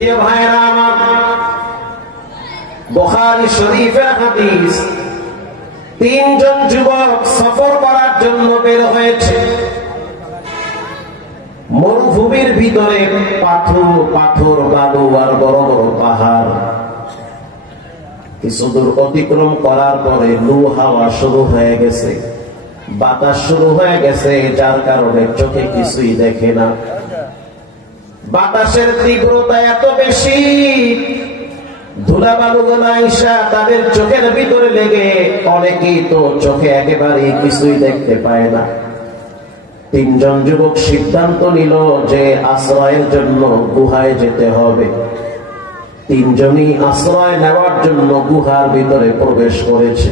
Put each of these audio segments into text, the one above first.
ভাইরা আমার, বুখারী শরীফের হাদিস, তিনজন যুবক সফর করার জন্য বের হয়েছে। মরুভূমির ভিতরে পাথর বালু আর বড় বড় পাহাড়। কিছু দূর অতিক্রম করার পরে লু হাওয়া শুরু হয়ে গেছে, বাতাস শুরু হয়ে গেছে, যার কারণে চোখে কিছুই দেখে না। বাতাসের তীব্রতা এত বেশি, ধুলাবালুগুলো আইসা তাদের চোখের ভিতরে লেগে অনেকেই তো চোখে একেবারে কিছুই দেখতে পায় না। তিনজন যুবক সিদ্ধান্ত নিল যে আশ্রয়ের জন্য গুহায় যেতে হবে। তিনজনই আশ্রয় নেওয়ার জন্য গুহার ভিতরে প্রবেশ করেছে।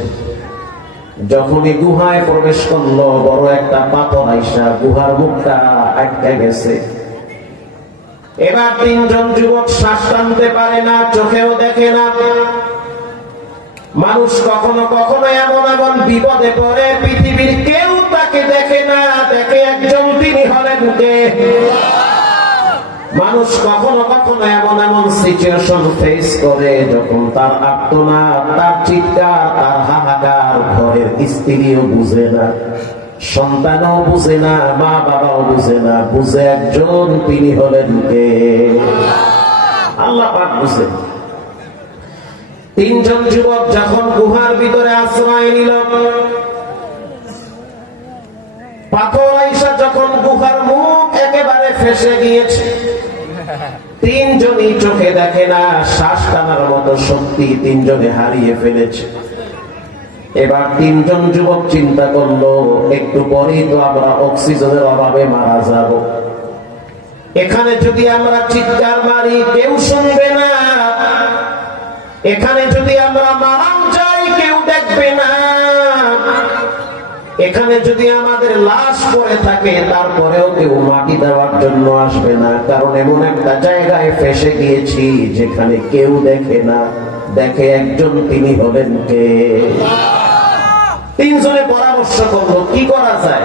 যখনই গুহায় প্রবেশ করলো, বড় একটা পাথর আইসা গুহার মুখটা আটকে গেছে। এবার তিনজন যুবক শ্বাস টানতে পারে না, চোখেও দেখে না। মানুষ কখনো কখনো এমন এমন বিপদে পড়ে, পৃথিবীর কেউ তাকে দেখে না, দেখে একজন, তিনি হলেন কে? মানুষ কখনো কখনো এমন এমন সিচুয়েশন ফেস করে, যখন তার আর্তনাদ, তার চিৎকার, তার হাহাকার ঘরের স্ত্রীও বুঝে না, সন্তানও বুঝে না, মা বাবাও বুঝে না, বুঝে একজন, তিনি হলেন কে? আল্লাহ পাক বুঝে। তিনজন যুবক যখন গুহার ভিতরে আশ্রয় নিল, পাথর আইসা যখন গুহার মুখ একেবারে ফেসে গিয়েছে, তিনজনই চোখে দেখে না, শ্বাস টানার মতো শক্তি তিনজনে হারিয়ে ফেলেছে। এবার তিনজন যুবক চিন্তা করলো, একটু পরেই তো আমরা অক্সিজেনের অভাবে মারা যাব। এখানে যদি আমরা চিৎকার মারি, কেউ শুনবে না। এখানে যদি আমরা মারাও যাই, কেউ দেখবে না। এখানে যদি আমাদের লাশ পড়ে থাকে, তারপরেও কেউ মাটি দেওয়ার জন্য আসবে না, কারণ এমন একটা জায়গায় ফেসে গিয়েছি যেখানে কেউ দেখে না, দেখে একজন, তিনি হলেন কে? তিনজনে পরামর্শ করলো কি করা যায়।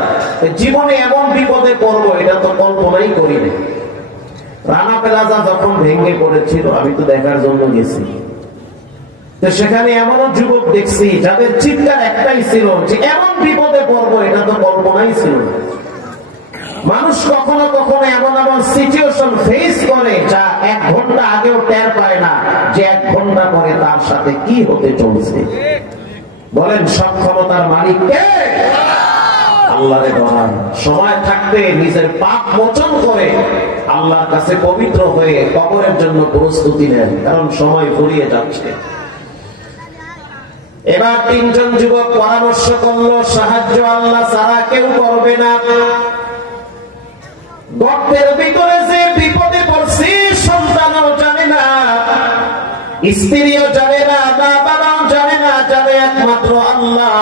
জীবনে এমন বিপদে পড়বো এটা তো কল্পনাই করিনি। রানা প্লাজা যখন ভেঙে পড়েছিল, আমি তো দেখার জন্য গেছি, তো সেখানে এমনও যুবক দেখছি যাদের চিৎকার একটাই ছিল যে এমন বিপদে পড়বো এটা তো কল্পনাই ছিল না। মানুষ কখনো কখনো এমন এমন সিচুয়েশন ফেস করে যা 1 ঘন্টা আগেও টের পায় না যে 1 ঘন্টা পরে তার সাথে কি হতে চলছে। বলেন, সব ক্ষমতার মালিক কে? আল্লাহর দয়াল। সময় থাকতে নিজের পাপ মোচন করে আল্লাহর কাছে পবিত্র হয়ে কবরের জন্য প্রস্তুতি নেন, কারণ সময় ফুরিয়ে যাচ্ছে। এবার তিনজন যুবক পরামর্শ করলো, সাহায্য আল্লাহ ছাড়া কেউ করবে না। গর্তের ভিতরে যে বিপদে পড়ছি, সন্তানও জানে না, স্ত্রীও জানে না, মা বাবাও জানে না, জানে একমাত্র আল্লাহ।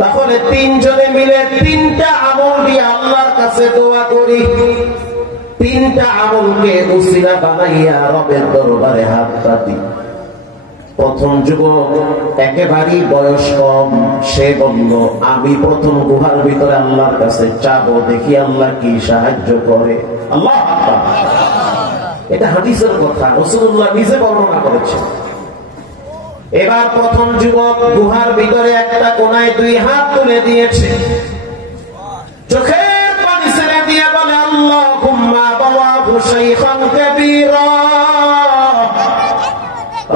তাহলে তিনজনে মিলে 3টা আমল দিয়ে আল্লাহর কাছে দোয়া করি। 3টা আমলকে উসিলা বানাইয়া রবের দরবারে হাত পাতি। প্রথম যুবক একেবারেই বয়স কম, সে বলল, আমি প্রথম গুহার ভিতরে আল্লাহর কাছে চাবো, দেখি আল্লাহ কি সাহায্য করে। আল্লাহ, এটা হাদিসের কথা, রাসূলুল্লাহ নিজে বর্ণনা করেছেন। এবার প্রথম যুবক গুহার ভিতরে একটা কোনায় 2 হাত তুলে দিয়েছে, চোখের পানি ছেড়ে দিয়ে বলে, আল্লাহুম্মা বাওয়াহু শাইখান কাবীরা।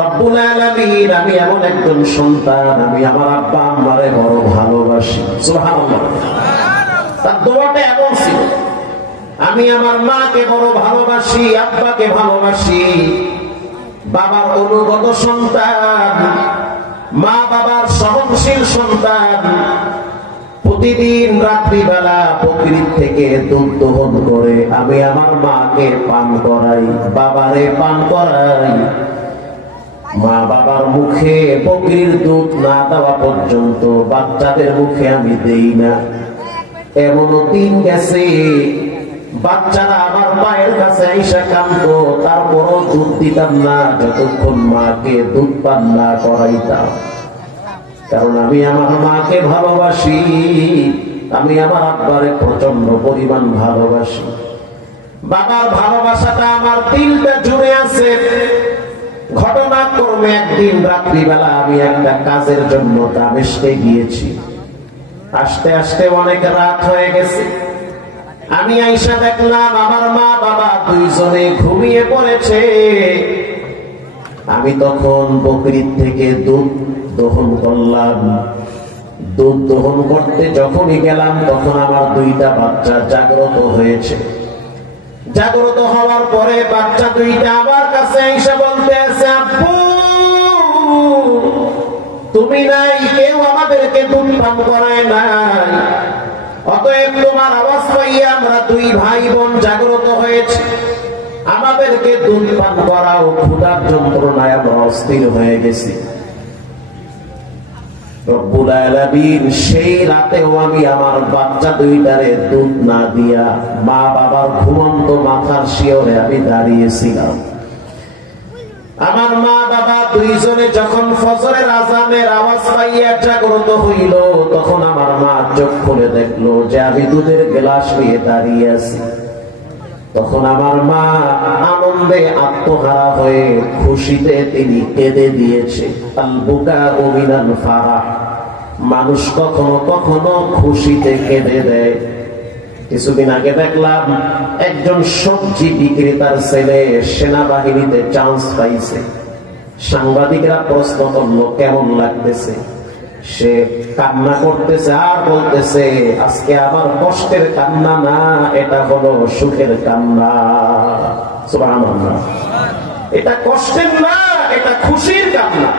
রব্বুল আলামিন, আমি এমন একজন সন্তান, আমি আমার আব্বা আম্মারে বড় ভালোবাসি। সুবহানাল্লাহ। তার দোয়াটা এমন ছিল, আমি আমার মাকে বড় ভালোবাসি, আব্বাকে ভালোবাসি, বাবার অনুগত সন্তান, মা বাবার সহনশীল সন্তান। প্রতিদিন রাত্রিবেলা বকরির থেকে দুধ দহন করে আমি আমার মাকে পান করাই, বাবারে পান করাই। মা বাবার মুখে বকরির দুধ না দেওয়া পর্যন্ত বাচ্চাদের মুখে আমি দেই না। এমনও দিন গেছে বাচ্চারা আমার মায়ের কাছে আইসা কাঁদতো, তারপরও দুধ দিতাম না যতক্ষণ মাকে দুধ পান না করাইতাম, কারণ আমি আমার মাকে ভালোবাসি, আমি আমার আব্বারে প্রচন্ড পরিমাণ ভালোবাসি। বাবার ভালোবাসাটা আমার দিলটা জুড়ে আছে। ঘটনাক্রমে একদিন রাত্রিবেলা আমি একটা কাজের জন্য দামেস্কে গিয়েছি। আসতে আসতে অনেক রাত হয়ে গেছে। আমি আইসা দেখলাম আমার মা বাবা দুইজনে ঘুমিয়ে পড়েছে। আমি তখন বকরির থেকে দুধ দহন করলাম। দুধ দহন করতে যখনই গেলাম তখন আমার দুইটা বাচ্চা জাগ্রত হয়েছে। জাগ্রত হওয়ার পরে বাচ্চা দুইটা আমার কাছে এসে বলতে আছে, আব্বু তুমি নাই, কেউ আমাদেরকে দুধ পান করায় নাই, অতএব তোমার আওয়াজ পাইয়ে আমরা দুই ভাই বোন জাগ্রত হয়েছে, আমাদেরকে দুধ পান করাও, ক্ষুধার যন্ত্রণায় আমরা অস্থির হয়ে গেছি। রব্বুল আলামিন সেই রাতেও আমি আমার বাচ্চা দুইটারে দুধ না দিয়া মা বাবার ঘুমন্ত মাথার শিয়রে আমি দাঁড়িয়েছিলাম। আমার মা বাবা দুইজনে যখন ফজরের আযানের আওয়াজ পাইয়া জাগ্রত হইল, তখন আমার মা চোখ খুলে দেখলো যে আমি দুধের গ্লাস নিয়ে দাঁড়িয়ে আছি। তখন আমার মা আনন্দে আত্মহারা হয়ে খুশিতে তিনি কেঁদে দিয়েছে। আল বুকাউ মিনাল ফারাহ, মানুষ কখনো কখনো খুশিতে কেঁদে দেয়। কিছুদিন আগে দেখলাম একজন সবজি বিক্রেতার ছেলে সেনাবাহিনীতে চান্স পাইছে। সাংবাদিকরা প্রশ্ন করলো কেমন লাগতেছে, সে কান্না করতেছে আর বলতেছে আজকে আমার কষ্টের কান্না না, এটা হলো সুখের কান্না। সুবহানাল্লাহ, এটা কষ্টের না, এটা খুশির কান্না।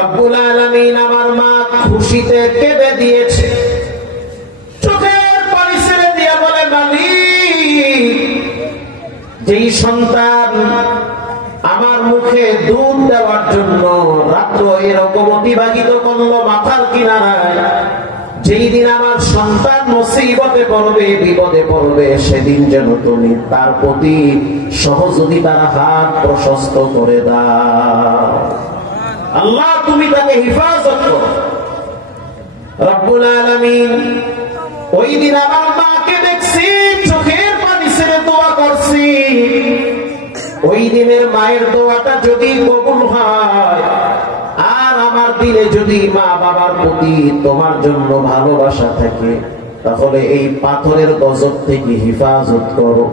রব্বুল আলামিন আমার মা খুশিতে কেঁদে দিয়েছে, চোখের পানি ছেড়ে দিয়া বলে, মালিক যেই সন্তান আমার মুখে দুধ দেওয়ার জন্য রাত্র এরকম অতিবাহিত করলো মাথার কিনারায়, যেই দিন আমার সন্তান মুসিবতে পড়বে, বিপদে পড়বে, সেদিন যেন তুমি তার প্রতি সহযোগিতার হাত প্রশস্ত করে দাও। আল্লাহ তুমি তাকে হেফাজত করো। রব্বুল আলামিন ওই দিন আমার মাকে দেখছি চোখের পানি ছেড়ে দোয়া করছি। ওই দিনের মায়ের দোয়াটা যদি কবুল হয় আর আমার দিলে যদি মা বাবার প্রতি তোমার জন্য ভালোবাসা থাকে, তাহলে এই পাথরের গজব থেকে হেফাজত করো।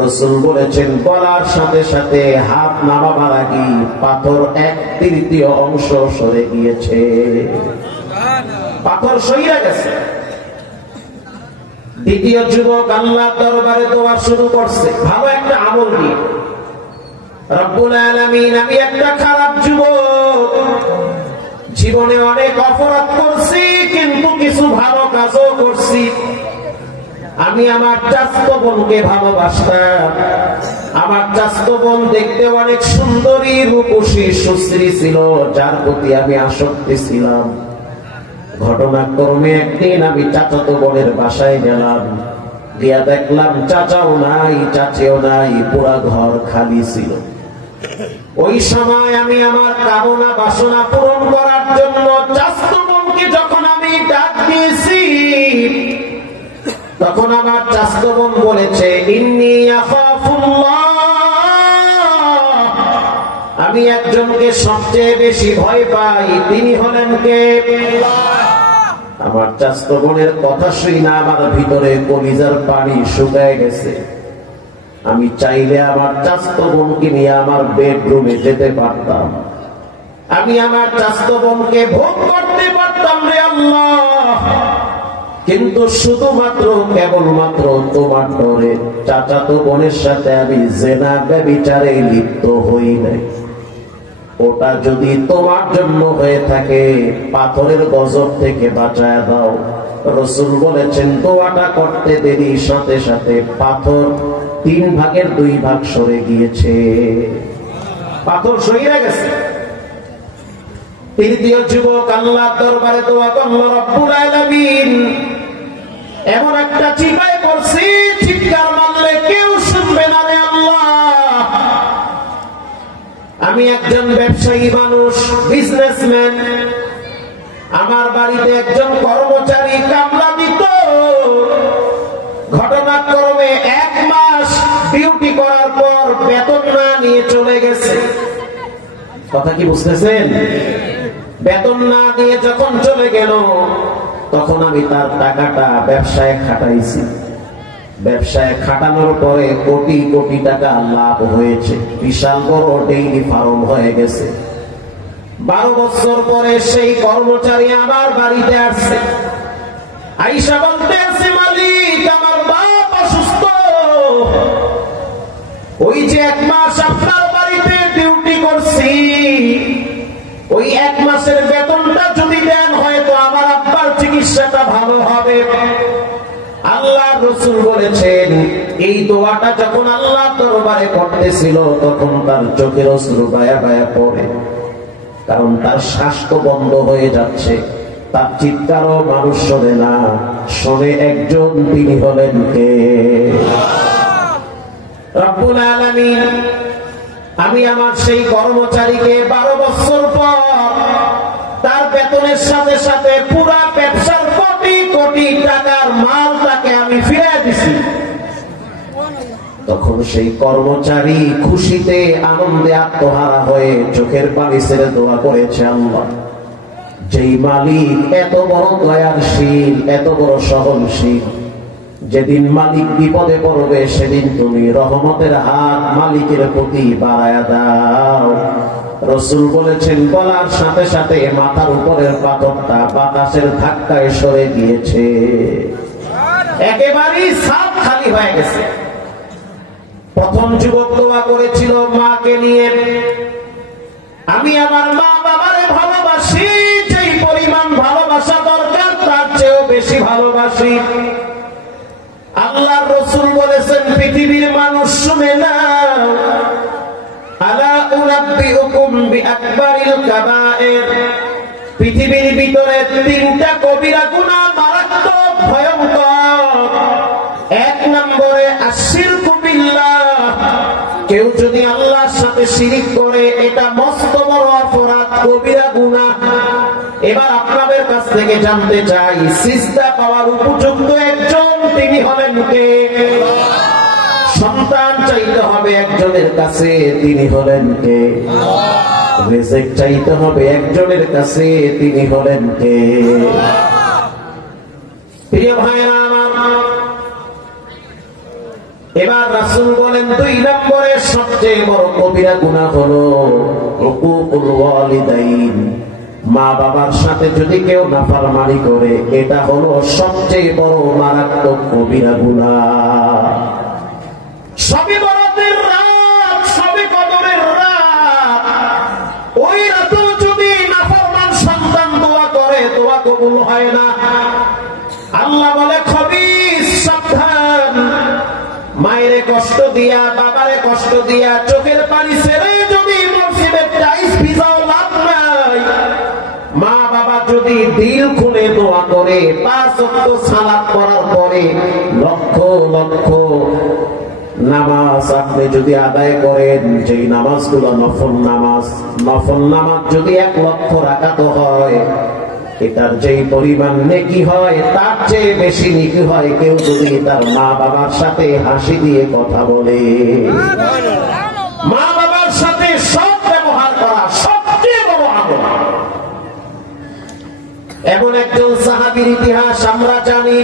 রাসূল বলেছেন বলার সাথে সাথে হাত নামাবার আগে পাথর 1/3 অংশ সরে গিয়েছে, পাথর সইরা গেছে। দ্বিতীয় যুবক আল্লাহর দরবারে দোয়া শুরু করছে ভালো একটা আমল দিয়ে। রব্বুল আলামিন আমি একটা খারাপ যুবক, জীবনে অনেক অপরাধ করছি কিন্তু কিছু ভালো কাজও করছি। আমি আমার চাচাতো বোনকে ভালোবাসতাম। আমার চাচাতো বোন দেখতে অনেক সুন্দরী, রূপসী, সুশ্রী ছিল, যার প্রতি আমি আসক্তি ছিলাম। ঘটনাক্রমে একদিন আমি চাচাতো বোনের বাসায় গেলাম, গিয়া দেখলাম চাচাও নাই, চাচিও নাই, পুরা ঘর খালি ছিল। ওই সময় আমি আমার কামনা বাসনা পূরণ করার জন্য চাচাতো বোনকে যখন আমি ডাক দিয়েছি, তখন আমার চাচাতো বোন বলেছে ইন্নী আখাফুল্লাহ, আমি একজনকে সবচেয়ে বেশি ভয় পাই, তিনি হলেন কে? আমার চাচাতো বোনের কথা শুনে আমার ভিতরে কলিজার পানি শুকায় গেছে। আমি চাইলে আমার চাচাতো বোনকে নিয়ে আমার বেডরুমে যেতে পারতাম, আমি আমার চাচাতো বোনকে ভোগ করতে পারতাম রে আল্লাহ, কিন্তু শুধুমাত্র কেবলমাত্র তোমার ডরে চাচাতো বোনের সাথে আমি জিনা ব্যভিচারে লিপ্ত হই নাই। ওটা যদি তোমার জন্য হয়ে থাকে পাথরের গজব থেকে বাঁচায় দাও। রাসূল বলেছেন দোয়াটা করতে দেরি সাথে সাথে পাথর 3/2 সরে গিয়েছে, পাথর সইরা গেছে। তৃতীয় যুবক আল্লাহর দরবারে দোয়া করলো, রব্বুল আলামিন এমন একটা চিপায় করছি চিৎকার মারলে কেউ শুনবে না রে আল্লাহ। আমি একজন ব্যবসায়ী মানুষ, বিজনেসম্যান, আমার বাড়িতে একজন কর্মচারী কামলা দিত। ঘটনা পর্যায়ক্রমে 1 মাস ডিউটি করার পর বেতন না নিয়ে চলে গেছে। কথা কি বুঝতেছেন? বেতন না দিয়ে যখন চলে গেল, তখন আমি তার টাকাটা ব্যবসায় খাটাইছি। ব্যবসায় খাটানোর পরে কোটি কোটি টাকা লাভ হয়েছে, বিশাল বড় ডেইরি ফার্ম হয়ে গেছে। 12 বছর পরে সেই কর্মচারী আমার বাড়িতে আসছে, আইসা বলতে আছে, মালিক আমার বাপ অসুস্থ, ওই যে 1 মাস আপনার বাড়িতে ডিউটি করছি, ওই 1 মাসের বেতনটা যদি দেন হয়তো আমার আব্বার চিকিৎসাটা ভালো হবে। আল্লাহর রাসূল বলেছেন, এই দোয়াটা যখন আল্লাহর দরবারে করতেছিল তখন তার চোখের অশ্রু বায়া বায়া পড়ে, কারণ তার শ্বাস তো বন্ধ হয়ে যাচ্ছে। তার চিৎকারও মানুষ শোনে না, শোনে একজন, তিনি হলেন কে? রব্বুল আলামিন। আমি আমার সেই কর্মচারীকে 12 বছর পর তার বেতনের সাথে সাথে পুরা ব্যবসার কোটি কোটি টাকার মাল তাকে আমি ফিরিয়ে দিছি। তখন সেই কর্মচারী খুশিতে আনন্দে আত্মহারা হয়ে চোখের পানি ছেড়ে দোয়া করেছে, আল্লাহ, যেই মালিক এত বড় দয়াশীল, এত বড় সহনশীল, যেদিন মালিক বিপদে পড়বে সেদিন তুমি রহমতের হাত মালিকের প্রতি বাড়ায়া দাও। রাসূল বলেছেন, বলার সাথে সাথে মাথার উপরের পাথরটা বাতাসের ধাক্কায় সরে গিয়েছে, একেবারেই সাফ খালি হয়ে গেছে। প্রথম যুবক দোয়া করেছিল মাকে নিয়ে, আমি আমার মা বাবারে ভালোবাসি, যেই পরিমাণ ভালোবাসা দরকার তার চেয়েও বেশি ভালোবাসি। আল্লাহর রাসূল বলেছেন, পৃথিবীর মানুষ শুনে না, আলা উনাব্বিউকুম বিআকবারিল কাবায়ের, পৃথিবীর ভিতরে 3টা কবিরা গুনাহ মারাত্মক ভয়ঙ্কর। 1 নম্বরে আশিরকু বিল্লাহ, কেউ যদি আল্লাহর সাথে শিরিক করে, এটা মস্ত বড় অপরাধ, কবিরা গুনাহ। এবার আপনাদের কাছ থেকে জানতে চাই, সিজদা পাওয়ার উপযুক্ত একজন, তিনি হলেন কে? সন্তান চাইতে হবে একজনের কাছে, তিনি হলেন কে? রিজিক চাইতে হবে একজনের কাছে, তিনি হলেন কে? প্রিয় ভাইরা আমার, এবার রাসূল বলেন 2 নম্বরে সবচেয়ে বড় কবিরা গুনাহ হলো উকুকুল ওয়ালিদাইন, মা বাবার সাথে যদি কেউ নাফরমানি করে, এটা হলো সবচেয়ে বড় মারাত্মক কবিরা গুনাহ। সবে বরাতের রাত, সবে কদরের রাত, ওই রাতেও যদি নাফরমান সন্তান দোয়া করে, দোয়া কবুল হয় না। আল্লাহ বলে, খবিস, সাবধান, মায়েরে কষ্ট দিয়া, বাবারে কষ্ট দিয়া, চোখের পানি ছেড়ে যদি মুসিবত টাইস ভিজাও লাভ নাই। মা বাবা যদি দিল খুলে দোয়া করে, 5 ওয়াক্ত সালাত করার পরে লক্ষ লক্ষ নামাজ আপনি যদি আদায় করেন, যেই নামাজগুলো নফল নামাজ, নফল নামাজ যদি 1 লক্ষ রাকাত হয়, এটার যেই পরিমাণ নেকি হয় তার চেয়ে বেশি নেকি হয় কেউ যদি তার মা বাবার সাথে হাসি দিয়ে কথা বলে। মা বাবার সাথে সৎ ব্যবহার করা সবচেয়ে বড় আমল। এমন একজন সাহাবীর ইতিহাস আমরা জানি,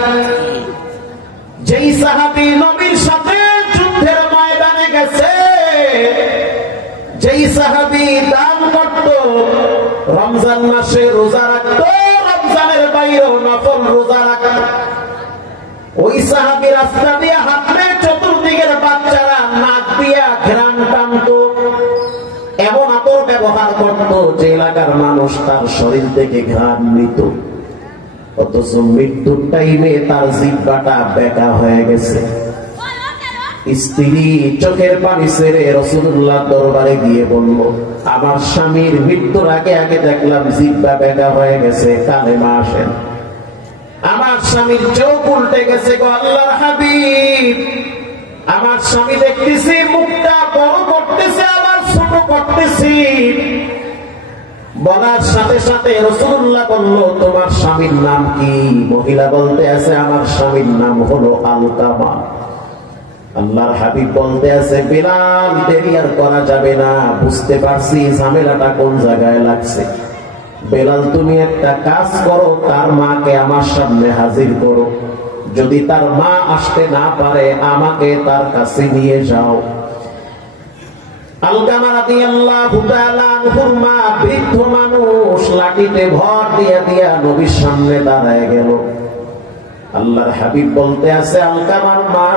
যেই সাহাবী নবীর সাথে যুদ্ধের ময়দানে গেছে, যেই সাহাবী দান করত, রমজান মাসে রোজা রাখত, রমজানের বাইরেও নফল রোজা রাখত, ওই সাহাবী রাস্তা দিয়ে হাঁটলে চতুর্দিকের বাচ্চারা নাক দিয়া ঘ্রাণ টানত, এমন আতর ব্যবহার করত যে এলাকার মানুষ তার শরীর থেকে ঘ্রাণ নিত। অথচ মৃত্যুর টাইমে তার জিহ্বাটা বেঁকা হয়ে গেছে। স্ত্রী চোখের পানি ছেড়ে রাসূলুল্লাহ দরবারে গিয়ে বলল, আমার স্বামীর মৃত্যুর আগে আগে দেখলাম জিহ্বা বেঁকা হয়ে গেছে, কালেমা আসেন। আমার স্বামীর চোখ উল্টে গেছে গো আল্লাহর হাবিব, আমার স্বামী দেখতেছি মুখটা বড় করতেছে, আবার ছোট করতেছি। বলার সাথে সাথে রাসূলুল্লাহ বলল, তোমার স্বামীর নাম কি? মহিলা বলতে আছে, আমার স্বামীর নাম হলো আলকামা। আল্লাহর হাবিব বলতে আছে, বেলাল দেরি আর করা যাবে না, বুঝতে পারছি ঝামেলাটা কোন জায়গায় লাগছে। বেলাল তুমি একটা কাজ করো, তার মাকে আমার সামনে হাজির করো, যদি তার মা আসতে না পারে আমাকে তার কাছে নিয়ে যাও। আলকামা রাদিয়াল্লাহু তাআলা আনহুর মা বৃদ্ধ মানুষ, লাঠিতে ভর দিয়া দিয়া নবীর সামনে দাঁড়ায় গেল। আল্লাহর হাবিব বলতে আছে, আলকামার মা,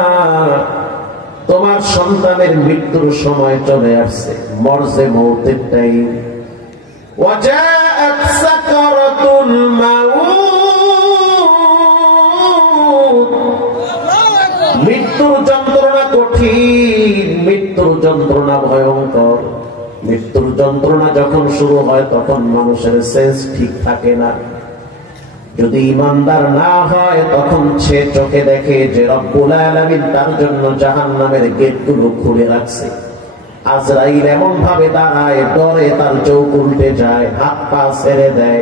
তোমার সন্তানের মৃত্যুর সময় চলে আসছে, মরজে মৌতের টাইম। ওয়াজাআত সাকরাতুল মাউত, মৃত্যুর যন্ত্রণা কঠিন, মৃত্যুর যন্ত্রণা ভয়ঙ্কর। মৃত্যুর যন্ত্রণা যখন শুরু হয় তখন মানুষের সেন্স ঠিক থাকে না। যদি ইমানদার না হয় তখন সে চোখে দেখে যে রব্বুল আলামিন তার জন্য জাহান্নামের গেটগুলো খুলে রাখছে। আজরাইল এমন ভাবে দাঁড়ায়, ডরে তার চোখ উল্টে যায়, হাত পা ছেড়ে দেয়।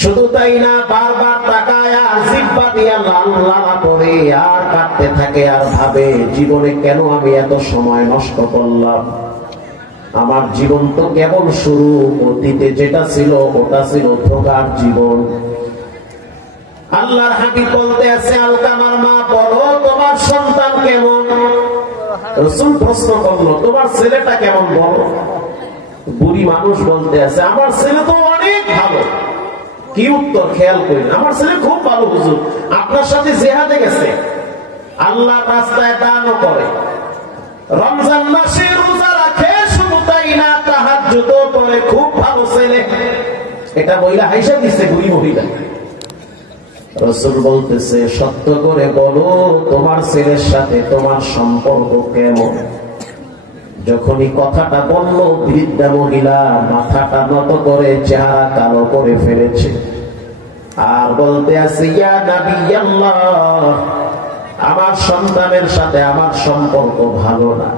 শুধু তাই না, বারবার তাকায় আর জিহ্বা দিয়ে লাল লালা করে আর কাটতে থাকে আর ভাবে, জীবনে কেন আমি এত সময় নষ্ট করলাম? আমার জীবন তো কেবল শুরু, অতীতে যেটা ছিল ওটা ছিল ধোঁকার জীবন। আল্লাহর হাবিব বলতে আছে, আলকামার মা, বলো তোমার সন্তান কেমন? রাসূল প্রশ্ন করলো, তোমার ছেলেটা কেমন বলো? বুড়ি মানুষ বলতে আছে, আমার ছেলে তো অনেক ভালো। কি উত্তর খেয়াল করেন, আমার ছেলে খুব ভালো হুজুর, আপনার সাথে জিহাদে গেছে, আল্লাহর রাস্তায় দানও করে, রমজান মাসে রোজা রাখে, শুধু তাই না তাহাজ্জুদও করে, খুব ভালো ছেলে। এটা মহিলা হাইসা দিচ্ছে, বুড়ি মহিলা। রাসূল বলতেছে, সত্য করে বলো তোমার ছেলের সাথে তোমার সম্পর্ক কেমন? যখনই কথাটা বলল, বৃদ্ধা মহিলা মাথাটা নত করে চেহারা কালো করে ফেলেছে আর বলতে আছে, ইয়া নবিয়াল্লাহ, আমার সন্তানের সাথে আমার সম্পর্ক ভালো না।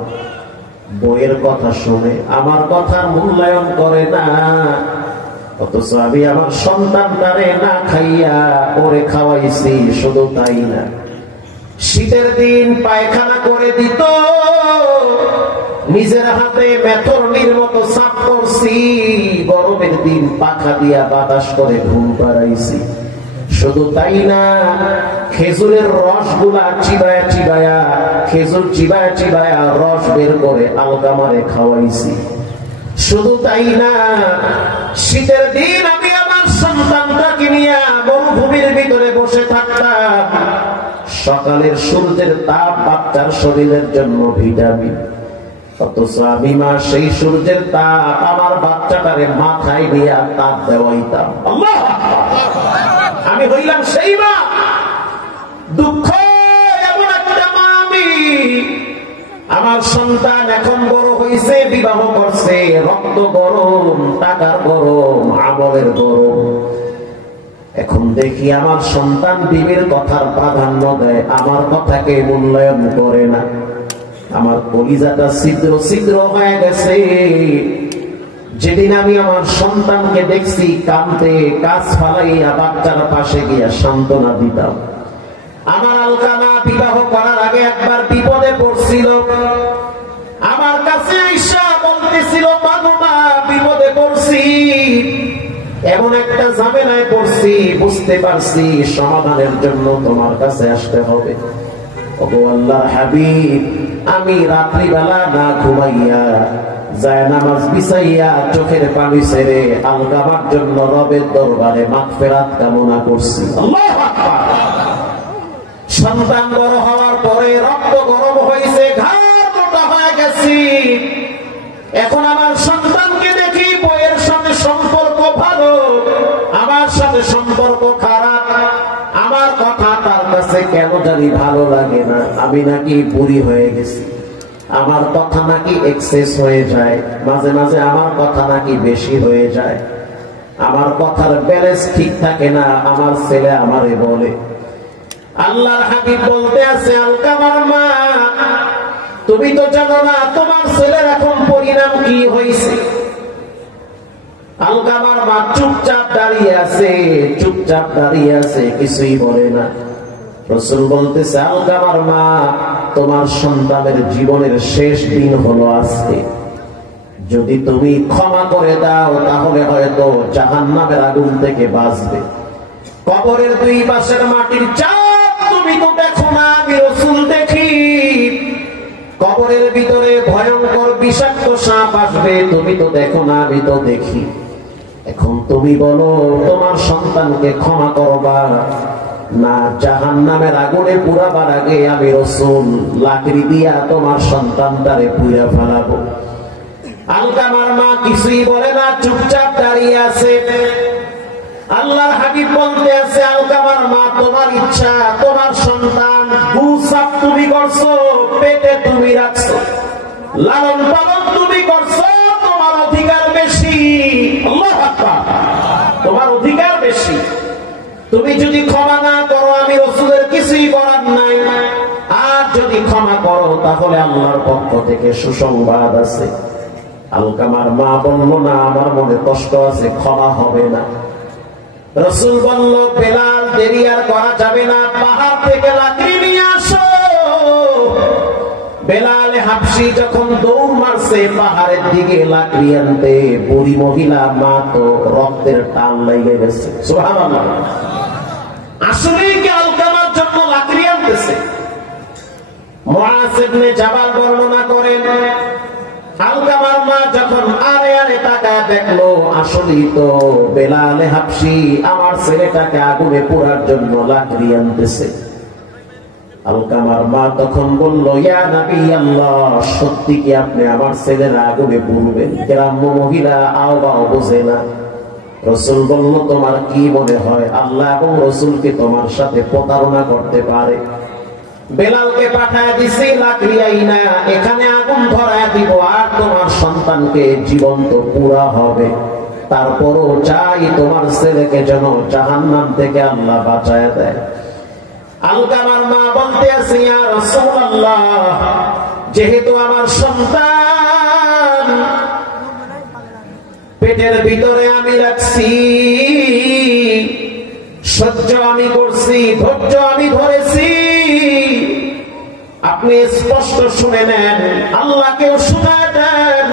বইয়ের কথা শুনে আমার কথার মূল্যায়ন করে না, অথচ আমি আমার সন্তানটারে না খাইয়া ওরে খাওয়াইছি। শুধু তাই না, শীতের দিন পায়খানা করে দিত, নিজের হাতে মেথরনির মতো সাফ করছি, গরমের দিন পাখা দিয়া বাতাস করে ঘুম পাড়াইছি। শুধু তাই না, খেজুরের রস গুলা চিবায়া চিবায়া, খেজুর চিবায়া চিবায়া রস বের করে আলকামারে খাওয়াইছি। শুধু তাই না, শীতের দিন আমি আমার সন্তানটাকে নিয়ে মরুভূমির ভিতরে বসে থাকতাম। সকালের সূর্যের তাপ বাচ্চার শরীরের জন্য ভিটামিন, অথচ আমি মা সেই সূর্যের তাপ আমার বাচ্চাটারে মাথায় দিয়ে তাপ দেওয়াইতাম। আল্লাহু আকবার! আমি হইলাম সেই মা। দুঃখ এমন একটা মা আমি, আমার সন্তান এখন বড় হয়েছে, বিবাহ করছে, রক্ত গরম, টাকার গরম, আমলের গরম। এখন দেখি আমার সন্তান বিবির কথার প্রাধান্য দেয়, আমার কথাকে মূল্যায়ন করে না। আমার কলিজাটা ছিদ্র ছিদ্র হয়ে গেছে। যেদিন আমি আমার সন্তানকে দেখছি কাঁদতে, কাজ ফালাইয়া বাচ্চার পাশে গিয়া সান্ত্বনা দিতাম। আমার আলকামা বিবাহ করার আগে একবার বিপদে পড়ছিল, আমার কাছে আইসা বলতেছিল, মাগমা বিপদে পড়ছি, এমন একটা ঝামেলায় পড়ছি, বুঝতে পারছি সমাধানের জন্য তোমার কাছে আসতে হবে। ওগো আল্লাহর হাবিব, আমি রাত্রিবেলা না ঘুমাইয়া যায় নামাজ বিছাইয়া চোখের পানি ছেড়ে আলকামার জন্য রবের দরবারে মাগফিরাত কামনা করছি। আল্লাহু আকবার! সন্তান বড় হওয়ার পরে রক্ত গরম হয়েছে, ঘাড় মোটা হয়ে গেছি। এখন আমার সন্তানকে দেখি বইয়ের সাথে সম্পর্ক ভালো, আমার সাথে সম্পর্ক খারাপ। আমার কথা তার কাছে কেন জানি ভালো লাগে না। আমি নাকি বুড়ি হয়ে গেছি, আমার কথা নাকি এক্সেস হয়ে যায়, মাঝে মাঝে আমার কথা নাকি বেশি হয়ে যায়, আমার কথার ব্যালেন্স ঠিক থাকে না। আমার ছেলে আমারে বলে। আল্লাহর হাবিব বলতে আছে, আলকামার মা, তুমি তো জানো না তোমার ছেলের এখন পরিণাম কি হয়েছে। আলকামার মা চুপচাপ দাঁড়িয়ে আছে, চুপচাপ দাঁড়িয়ে আছে, কিছুই বলে না। রাসূল বলতেছে, আলকামার মা, তোমার সন্তানের জীবনের শেষ দিন হলো আজকে। যদি তুমি ক্ষমা করে দাও তাহলে হয়তো জাহান্নামের আগুন থেকে বাঁচবে। কবরের দুই পাশের মাটির চাপ তুমি তো দেখো না, আমি রাসূল দেখি। কবরের ভিতরে ভয়ঙ্কর বিষাক্ত সাপ আসবে, তুমি তো দেখো না, আমি তো দেখি। এখন তুমি বলো, তোমার সন্তানকে ক্ষমা করবা না জাহান্নামের আগুনে পুরাবার আগে আমি রাসূল লাকড়ি দিয়া তোমার সন্তানটারে পুড়িয়ে ফেলাবো? আলকামার মা কিছুই বলে না, চুপচাপ দাঁড়িয়ে আছে। আল্লাহর হাবিব বলতে আছে, আলকামার মা, তোমার ইচ্ছা, তোমার সন্তান গুসাপ তুমি করছো, পেটে তুমি রাখছো, লালন পালন তুমি করছো, তোমার অধিকার বেশি। আল্লাহু আকবার, তোমার অধিকার বেশি। তুমি যদি ক্ষমা না করো, আমি রাসূলের কিছুই করার নাই। আর যদি ক্ষমা করো তাহলে আল্লাহর পক্ষ থেকে সুসংবাদ আছে। আলকামার মা বলল, না, আমার মনে কষ্ট আছে, ক্ষমা হবে না। রাসূল বলল, বেলাল, দেরি আর করা যাবে না, পাহাড় থেকে লাকড়ি নিয়ে আসো। বেলাল হাবশী যখন দৌড় মারছে পাহাড়ের দিকে লাকড়ি আনতে, বুড়ি মহিলা মা তো রক্তের টান লেগে গেছে। সুবহানাল্লাহ। আসলে কি আলকামার জন্য লাকড়ি আনতেছে? মুআজ ইবনে জাবাল বর্ণনা করেন, আলকামার মা যখন আরে আরে তাকায় দেখলো, আসলেই তো বেলাল হাবশী আমার ছেলেটাকে আগুনে পোড়ার জন্য লাকড়ি আনতেছে। আলকামার মা তখন বলল, ইয়া নবী আল্লাহ, সত্যি কি আপনি আমার ছেলের আগুনে পুড়বেন? গ্রাম্য মহিলা আওবাও বোঝে না। রাসূল বলল, তোমার কি মনে হয় আল্লাহ এবং রাসূলকে তোমার সাথে প্রতারণা করতে পারে? বেলালকে পাঠায় দিছি লাকড়ি আইনা, এখানে আগুন ধরায় দিব, আর তোমার সন্তানকে জীবন্ত পুরা হবে। তারপরও চাই তোমার ছেলেকে যেন জাহান্নাম থেকে আল্লাহ বাঁচায় দেয়। আলকামার মা বলতে আছে, ইয়া রাসূলুল্লাহ, যেহেতু আমার সন্তান পেটের ভিতরে আমি রাখছি, সহ্য আমি করছি, ধৈর্য আমি ধরেছি, আপনি স্পষ্ট শুনে নেন, আল্লাহকেও শুনায় দেন,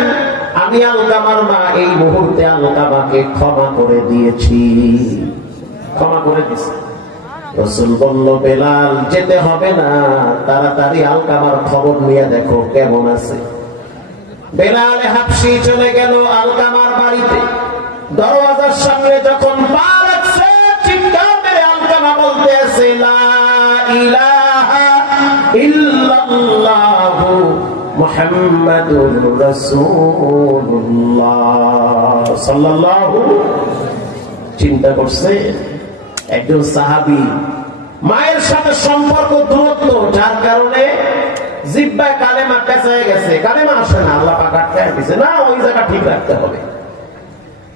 আমি আলকামার মা এই মুহূর্তে আলকামাকে ক্ষমা করে দিয়েছি, ক্ষমা করে দিয়েছি। রাসূল বলল, বেলাল, যেতে হবে না, তাড়াতাড়ি আলকামার খবর নিয়ে দেখো কেমন আছে। বেলাল হাবশী চলে গেল আলকামার বাড়িতে। দরওয়াজার সামনে যখন পা রাখছে, চিৎকার মেরে আলকামা বলতে আছে, লা ইলাহা ইল্লাল্লাহু মুহাম্মাদুর রাসূলুল্লাহ সাল্লাল্লাহু। চিন্তা করছে, একজন সাহাবী, মায়ের সাথে সম্পর্ক দূরত্ব, যার কারণে জিহ্বায় কালেমা পেঁচায় গেছে, কালেমা আসে না, আল্লাহ পাক আটকায় দিয়েছে। না, ওই জায়গা ঠিক রাখতে হবে।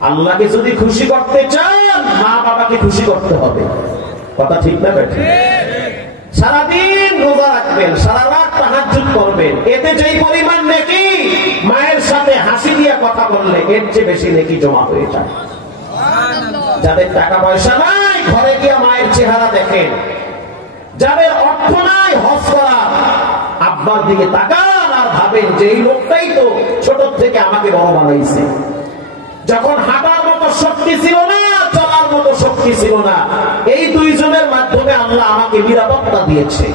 আল্লাহকে যদি খুশি করতে চান, মা বাবাকে খুশি করতে হবে। কথা ঠিক না বেঠিক? সারাদিন রোজা রাখবেন, সারা রাত তাহাজ্জুদ করবেন, এতে যেই পরিমাণ নেকি মায়ের সাথে হাসি দিয়ে কথা বললে এর চেয়ে বেশি নেকি জমা হয়ে যায়। যাদের টাকা পয়সা নাই, ঘরে গিয়ে মায়ের চেহারা দেখেন। যাদের অর্থ নাই, হজ করা, আব্বার দিকে তাকান আর ভাবেন যে এই লোকটাই তো ছোট থেকে আমাকে বড় বানাইছে। যখন হাঁটার মতো শক্তি ছিল না, চলার মতো শক্তি ছিল না, এই দুইজনের মাধ্যমে আল্লাহ আমাকে নিরাপত্তা দিয়েছে।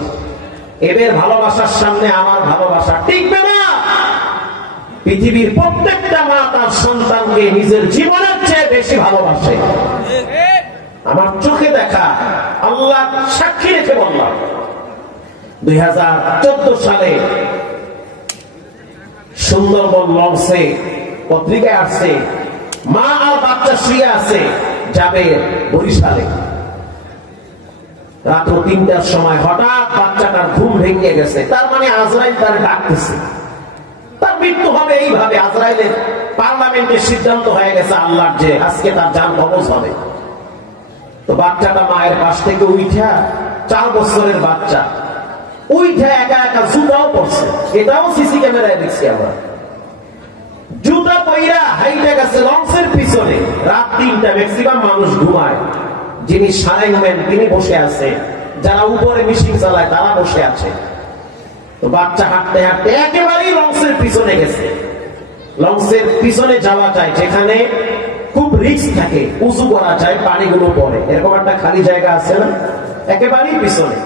এদের ভালোবাসার সামনে আমার ভালোবাসা টিকবে না। পৃথিবীর প্রত্যেকটা মা তার সন্তানকে নিজের জীবনের চেয়ে বেশি ভালোবাসে। আমার চোখে দেখা, আল্লাহ সাক্ষী রেখে বললাম, 2014 সালে সুন্দরবন লঞ্চে পত্রিকায় আসছে, মা আর বাচ্চা শুয়ে আছে, যাবে বরিশালে। রাত 3টার সময় হঠাৎ বাচ্চাটার ঘুম ভেঙে গেছে, তার মানে আজরাইল তার ডাকতেছে, তার মৃত্যু হবে এইভাবে। আজরাইলের পার্লামেন্টের সিদ্ধান্ত হয়ে গেছে আল্লাহর যে আজকে তার জান কবজ হবে। তো বাচ্চাটা মায়ের পাশ থেকে উঠা, 4 বছরের বাচ্চা, উঠা একা একা জুতাও পড়ছে, এটাও সিসি ক্যামেরায় দেখছি আমরা। জুতা পইরা হাইটা গেছে লঞ্চের পিছনে। রাত 3টা, ম্যাক্সিমাম মানুষ ঘুমায়। যিনি সারাইমেন তিনি বসে আছে, যারা উপরে মেশিন চালায় তারা বসে আছে। তো বাচ্চা হাঁটতে হাঁটতে একেবারেই লঞ্চের পিছনে গেছে। লঞ্চের পিছনে যাওয়া যায় যেখানে খুব রিস্ক থাকে, উঁচু করা যায়, পানিগুলো পড়ে, এরকম একটা খালি জায়গা আছে না, একেবারেই পিছনে।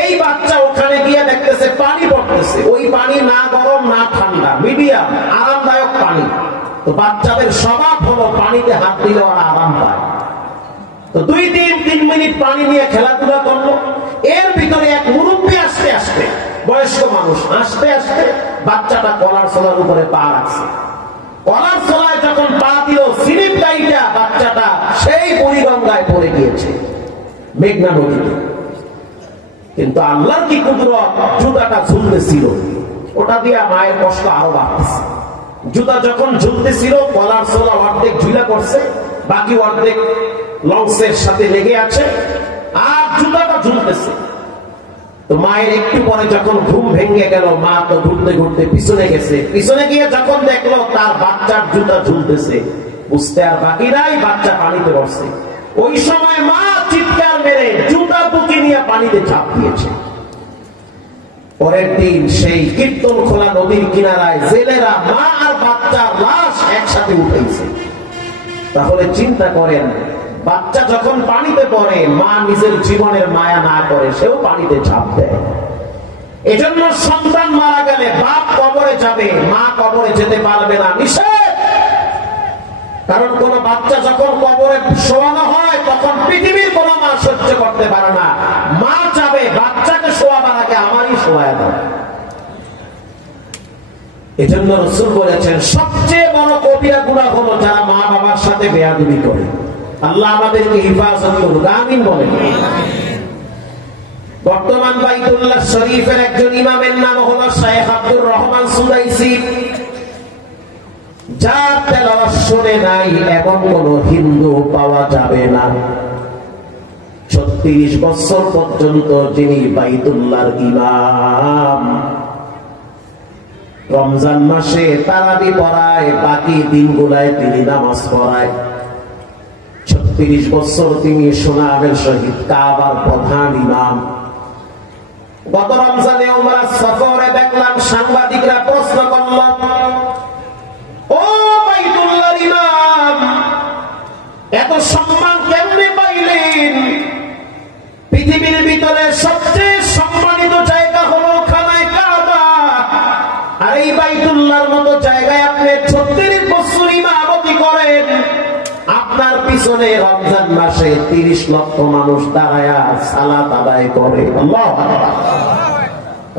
এই বাচ্চা ওখানে গিয়ে দেখতেছে পানি পড়তেছে। ওই পানি না গরম না ঠান্ডা, মিডিয়াম আরামদায়ক পানি। তো বাচ্চাদের স্বভাব হলো পানিতে হাত দিলে ওরা আরাম পায়। তো 2-3 মিনিট পানি নিয়ে খেলাধুলা করলো। এর ভিতরে এক মুরব্বী আসতে আসতে, বয়স্ক মানুষ আসতে আসতে বাচ্চাটা কলার সোলার উপরে পা রাখছে। কলার সোলায় যখন পা দিল, স্লিপ গাইটা বাচ্চাটা সেই বুড়িগঙ্গায় পড়ে গিয়েছে, মেঘনা নদীতে। কিন্তু আল্লাহর কি কুদরত, জুতাটা ঝুলতেছিল, ওটা দিয়ে মায়ের কষ্ট আরো বাড়তেছে। জুতা যখন ঝুলতেছিল, কলার সোলা অর্ধেক ঝুলা করছে, বাকি অর্ধেক লঞ্চের সাথে লেগে আছে, আর জুতাটা ঝুলতেছে। তো মায়ের একটু পরে যখন ঘুম ভেঙে গেল, মা তো ঘুরতে ঘুরতে পিছনে গেছে। পিছনে গিয়ে যখন দেখলো তার বাচ্চার জুতা ঝুলতেছে, বুঝতে আর বাকি নাই, বাচ্চা পানিতে পড়ছে। ওই সময় মা চিৎকার মেরে জুতা বুকে নিয়ে পানিতে ঝাঁপ দিয়েছে। পরের দিন সেই কীর্তন খোলা নদীর কিনারায় জেলেরা মা আর বাচ্চার লাশ একসাথে উঠেছে। তাহলে চিন্তা করেন, বাচ্চা যখন পানিতে পড়ে, মা নিজের জীবনের মায়া না করে সেও পানিতে ঝাঁপ দেয়। এজন্য সন্তান মারা গেলে বাপ কবরে যাবে, মা কবরে যেতে পারবে না, নিষেধ। কারণ কোন বাচ্চা যখন কবরে শোয়ানো হয়, তখন পৃথিবীর কোন মা সহ্য করতে পারে না। মা যাবে বাচ্চাকে শোয়াবার আগে আমারই শোয়া দাও। এজন্য রাসূল বলেছেন, সবচেয়ে বড় কবিরা গুনাহ হলো যারা মা বাবার সাথে বেয়াদবি করে। আল্লাহ আমাদেরকে হেফাজত করুক, আমিন বলেন। বর্তমান বাইতুল্লাহ শরীফের একজন ইমামের নাম হলো শাইখ আব্দুর রহমান সুদাইসি। যার তেলাওয়াত শুনে নাই এমন কোন হিন্দু পাওয়া যাবে না। 36 বছর পর্যন্ত যিনি বাইতুল্লাহর ইমাম, রমজান মাসে তারাবি পড়ায়, বাকি দিনগুলায় তিনি নামাজ পড়ায়। 36 বছর তিনি সুনামের সহিত কাবার প্রধান ইমাম। গত রমজানে উমরা সফরে দেখলাম সাংবাদিকরা প্রশ্ন করল, ও বাইতুল্লাহর ইমাম, এত সম্মান কেমনে পাইলেন? পৃথিবীর ভিতরে সবচেয়ে সম্মানিত জায়গা হলো খানায়ে কাবা, আর এই বাইতুল্লাহর মতো জায়গায় আপনি 36 বছর ইমামতি করেন। আপনার পিছনে রমজান মাসে 30 লক্ষ মানুষ দাঁড়ায়া সালাত আদায় করে। আল্লাহু আকবার।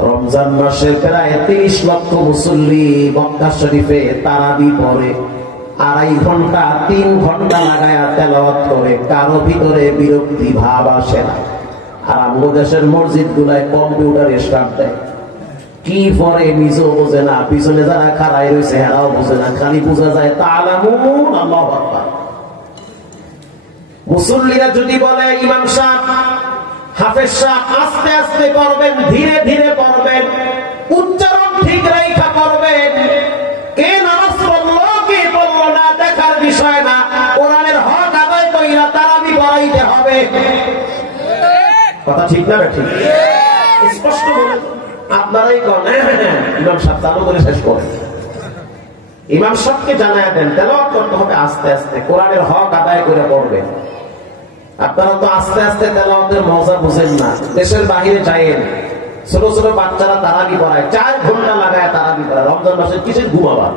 রমজান মাসে প্রায় 30 লক্ষ মুসল্লি মক্কা শরীফে তারাবি পড়ে, 2.5 ঘন্টা 3 ঘন্টা লাগায়া তেলাওয়াত করে, কারো ভিতরে বিরক্তি ভাব আসে না। আর আমাদের দেশের মসজিদ গুলায় কম্পিউটার স্টার্ট দেয়, কি পরে নিজেও বোঝে না, পিছনে যারা খাড়াই রয়েছে এরাও বোঝে না, খালি বোঝা যায় তাআলামুন। আল্লাহু আকবার। মুসল্লিরা যদি বলে ইমাম সাহেব, হাফেজ সাহেব আস্তে আস্তে করবেন, ধীরে ধীরে পড়বেন, উচ্চারণ ঠিক রেখা করবেন, কে নামাজ পড়লো কে পড়লো না দেখার বিষয় না, কোরআনের হক আদায় কইরা তারাবি পড়াইতে হবে। কথা ঠিক না ঠিক? স্পষ্ট বলে আপনারাই করেন, ইমাম সাহেব চালু করে শেষ করেন। ইমাম সাহেবকে জানায় দেন তেলাওয়াত করতে হবে আস্তে আস্তে, কোরআনের হক আদায় করে পড়বেন। আপনারা তো আস্তে আস্তে তেলাওয়াতের মজা বুঝেন না। দেশের বাহিরে যাইয়েন, ছোট ছোট বাচ্চারা তারাবি পড়ায়, 4 ঘন্টা লাগায় তারাবি পড়ায়। রমজান মাসে কিসের ঘুমাবার?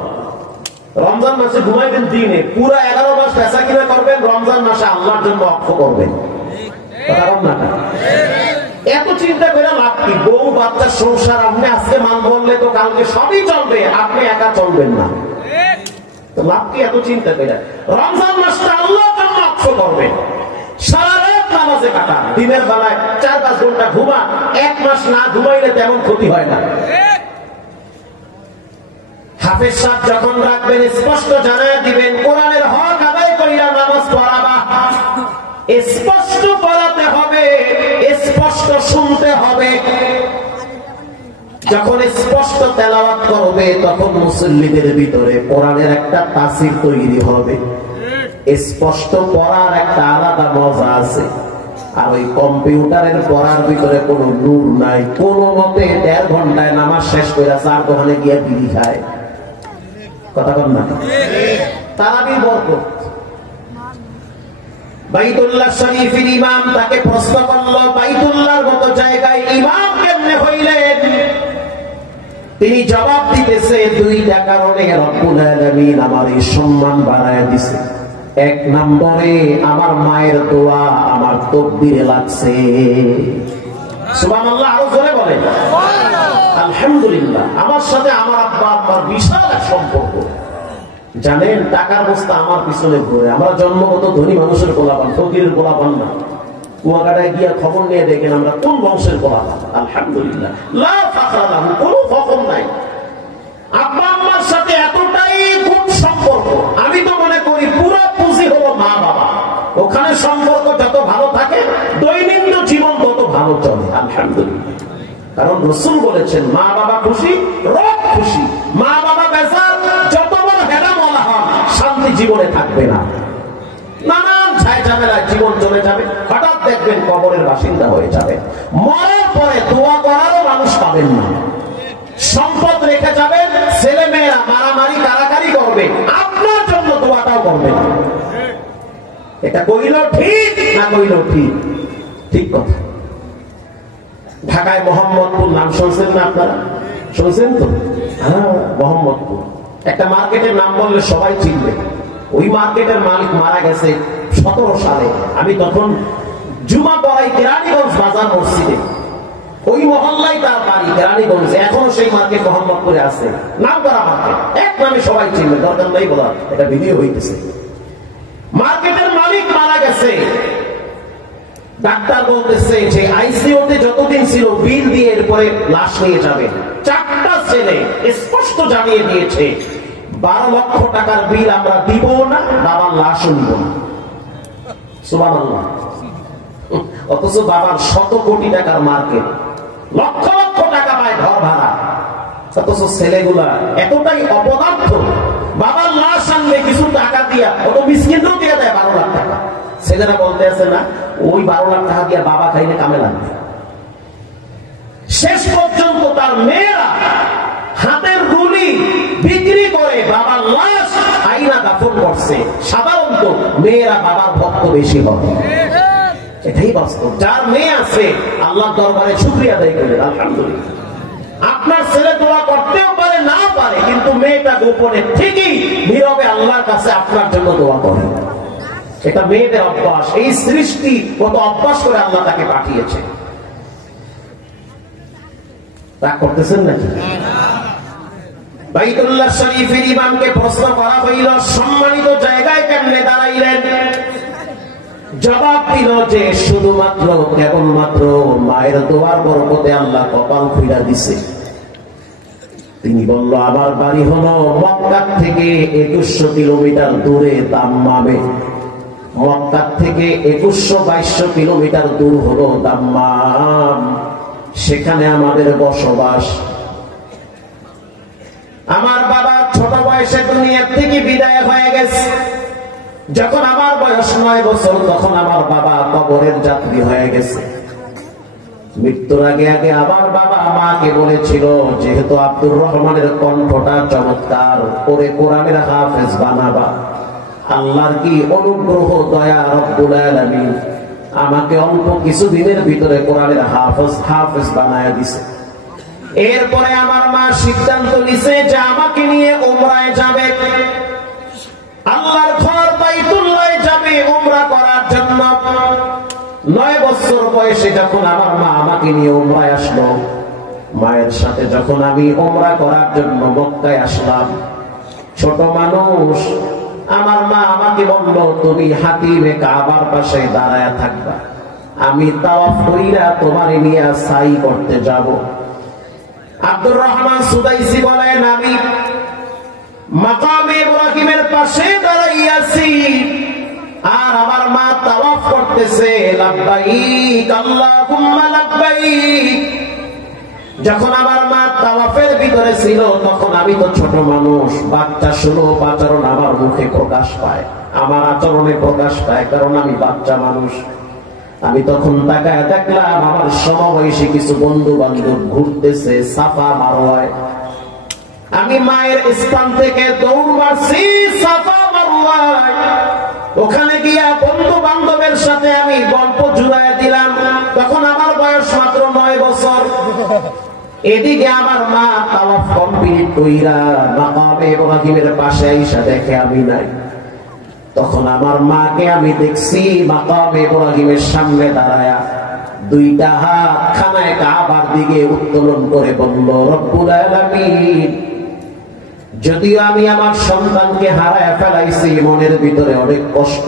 রমজান মাসে ঘুমাইবেন দিনে, পুরা 11 মাস পেশা কিনা করবেন, রমজান মাসে আল্লাহর জন্য অক্ষ করবেন। এত চিন্তা করে লাভ কি? বউ বাচ্চার সংসার আপনি আজকে মান বললে তো কালকে সবই চলবে, আপনি একা চলবেন না। লাভ কি এত চিন্তা করে? রমজান মাসটা আল্লাহর জন্য অক্ষ করবেন। সারা রাত নামাজে কাটান, দিনের বেলায় 4-5 ঘন্টা ঘুমান, 1 মাস না ঘুমাইলে তেমন ক্ষতি হয় না। হাফেজ সাহেব যখন রাখবেন স্পষ্ট জানায় দিবেন, কোরআনের হক আদায় কইরা নামাজ পড়াবা, স্পষ্ট পড়াতে হবে, স্পষ্ট শুনতে হবে। যখন স্পষ্ট তেলাওয়াত করবে তখন মুসল্লিদের ভিতরে কোরআনের একটা তাসির তৈরি হবে। স্পষ্ট পড়ার একটা আলাদা মজা আছে। আর ওই কম্পিউটারের পড়ার ভিতরে কোনো নূর নাই, কোন মতে 1.5 ঘন্টায় নামাজ শেষ করে চার দোকানে গিয়ে বিড়ি খায়। কথা বল না, তারাবির বরকত। বাইতুল্লাহ শরীফের ইমাম তাকে প্রশ্ন করলো, বাইতুল্লাহর মতো জায়গায় ইমাম কেমনে হইলেন? তিনি জবাব দিতেছে, 2টা কারণে রব্বুল আলামিন আমার এই সম্মান বাড়ায় দিছে। 1 নম্বরে আমার মায়ের দোয়া আমার তকদিরে লাগছে। সুবহানাল্লাহ, আরো জোরে বলেন আলহামদুলিল্লাহ। আমার সাথে আমার আব্বা আব্বার বিশাল এক সম্পর্ক। জানেন, টাকার বস্তা আমার পিছনে ঘুরে। আমরা জন্মগত ধনী মানুষের গোলাপান, ফকিরের গোলাপান না। কুয়াকাটায় গিয়ে খবর নিয়ে দেখেন আমরা কোন বংশের গোলাপান। আলহামদুলিল্লাহ, লা ফাখরা লাহু, কোনো ফখর নাই। আব্বা আম্মার সাথে এতটাই খুব সম্পর্ক, আমি তো মনে করি পুরো পুঁজি হলো মা বাবা। ওখানে সম্পর্ক যত ভালো থাকে দৈনন্দিন জীবন তত ভালো চলে। আলহামদুলিল্লাহ, কারণ রাসূল বলেছেন মা বাবা খুশি রব খুশি। মা বাবা বেজার, যত বড় হেদামওয়ালা হন শান্তি জীবনে থাকবে না। নানান ঝাই ঝামেলায় জীবন চলে যাবে, হঠাৎ দেখবেন কবরের বাসিন্দা হয়ে যাবে। মরার পরে দোয়া করারও মানুষ পাবেন না। সম্পদ রেখে যাবেন, ছেলে মেয়েরা মারামারি কারাকারি করবে, আপনার জন্য দোয়াটাও করবে না। এটা কইল ঠিক না কইল ঠিক? ঠিক কথা। ঢাকায় মোহাম্মদপুর নাম শুনছেন না আপনারা? শুনছেন তো? হ্যাঁ, মোহাম্মদপুর একটা মার্কেটের নাম বললে সবাই চিনবে। ওই মার্কেটের মালিক মারা গেছে 17 সালে। আমি তখন জুমা পড়াই কেরানীগঞ্জ বাজার মসজিদে। ওই মহল্লায় তার বাড়ি কেরানীগঞ্জে। এখনো সেই মার্কেট মোহাম্মদপুরে আছে, নাম করা মার্কেট, এক নামে সবাই চিনবে, দরকার নেই বলা, এটা ভিডিও হইতেছে। মার্কেটের মালিক মারা গেছে। ডাক্তার বলতেছে যে আইসিইউতে যতদিন ছিল বিল দিয়ে এরপরে লাশ নিয়ে যাবে। 4টা ছেলে স্পষ্ট জানিয়ে দিয়েছে 12 লক্ষ টাকার বিল আমরা দিব না, বাবার লাশও নিব না। সুবহানাল্লাহ। অথচ বাবার 100 কোটি টাকার মার্কেট, লক্ষ লক্ষ টাকা পায় ঘর ভাড়া। অথচ ছেলেগুলা এতটাই অপদার্থ, বাবার লাশ আনলে কিছু টাকা দিয়া, অত মিসকিনও দিয়ে দেয় 12 লাখ টাকা। ছেলেরা বলতে আছে না, ওই 12 লাখ টাকা দিয়ে বাবা খাইলে কামে লাগবে। শেষ পর্যন্ত তার মেয়েরা হাতের রুলি বিক্রি করে বাবার লাশ আইনা দাফন করছে। সাধারণত মেয়েরা বাবার ভক্ত বেশি হবে, এটাই বাস্তব। যার মেয়ে আছে আল্লাহর দরবারে শুকরিয়া আদায় করে আলহামদুলিল্লাহ। আপনার ছেলে দোয়া করতেও পারে না পারে, কিন্তু মেয়েটা গোপনে ঠিকই নীরবে আল্লাহর কাছে আপনার জন্য দোয়া করে। এটা মেয়েদের অভ্যাস। এই সৃষ্টি কত অভ্যাস করে আল্লাহ তাকে পাঠিয়েছে। তা করতেছেন নাকি? বাইতুল্লাহ শরীফের ইমামকে প্রশ্ন করা হইল, সম্মানিত জায়গায় কেমনে দাঁড়াইলেন? জবাব দিল যে শুধুমাত্র কেবলমাত্র মায়ের দোয়ার বরকতে আল্লাহ কপাল খুইলা দিছে। তিনি বলল, আমার বাড়ি হলো মক্কা থেকে 2100 কিলোমিটার দূরে দাম্মামে। মক্কা থেকে 2100-2200 কিলোমিটার দূর হলো দাম্মাম, সেখানে আমাদের বসবাস। আমার বাবা ছোট বয়সে দুনিয়া থেকে বিদায় হয়ে গেছে। যখন আমার বয়স 9 বছর, তখন আমার বাবা কবরের যাত্রী হয়ে গেছে। মৃত্যুর আগে আগে আমার বাবা মাকে বলেছিল, যেহেতু আব্দুর রহমানের কণ্ঠটা চমৎকার, করে কোরআনের হাফেজ বানাবা। আল্লাহর কি অনুগ্রহ, দয়া, রব্বুল আলামিন আমাকে অল্প কিছুদিনের ভিতরে কোরআনের হাফেজ বানায়া দিছে। এরপরে আমার মা সিদ্ধান্ত নিছে যে আমাকে নিয়ে উমরায় যাবে, আল্লাহর ঘর বাইতুল্লাহ যাবে উমরা করার জন্য। 9 বছর বয়সে যখন আমার মা আমাকে নিয়ে উমরায় আসলো, মায়ের সাথে যখন আমি উমরা করার জন্য মক্কায় আসলাম, ছোট মানুষ, আমার মা আমাকে বলল, তুমি হাতিমে কাবার পাশে দাঁড়ায় থাকবা, আমি তাওয়াফ কইরা তোমারে নিয়ে সাই করতে যাব। আব্দুর রহমান সুদাইসি বলেন, আমি মাকামে ইব্রাহিমের পাশে দাঁড়াইয়াছি, আর আমার মা তাওয়াফ করতেছে, লাব্বাইক আল্লাহুম্মা লাব্বাইক। যখন আমার মা তাওয়াফের ভিতরে ছিল, তখন আমি তো ছোট মানুষ, বাচ্চা সুলভ আচরণ আমার মুখে প্রকাশ পায়, আমার আচরণে প্রকাশ পায়, কারণ আমি বাচ্চা মানুষ। আমি তখন তাকায় দেখলাম আমার সমবয়সী কিছু বন্ধু বান্ধব ঘুরতেছে সাফা মারওয়ায়। আমি মায়ের স্থান থেকে দৌড় মারছি সাফা মারওয়ায়। ওখানে গিয়া বন্ধু বান্ধবের সাথে আমি গল্প জুড়ায় দিলাম। তখন আমার বয়স মাত্র 9 বছর। এদিকে আমার মা তাওয়াফ কমপ্লিট কইরা মাকামে ইব্রাহিমের পাশে আইসা দেখে আমি নাই। তখন আমার মাকে আমি দেখছি মাকামে ইব্রাহিমের সামনে দাঁড়ায়া দুইটা হাত খানায় কাবার দিকে উত্তোলন করে বলল, রব্বুল আলামিন, যদিও আমি আমার সন্তানকে হারায় ফেলাইছি, মনের ভিতরে অনেক কষ্ট,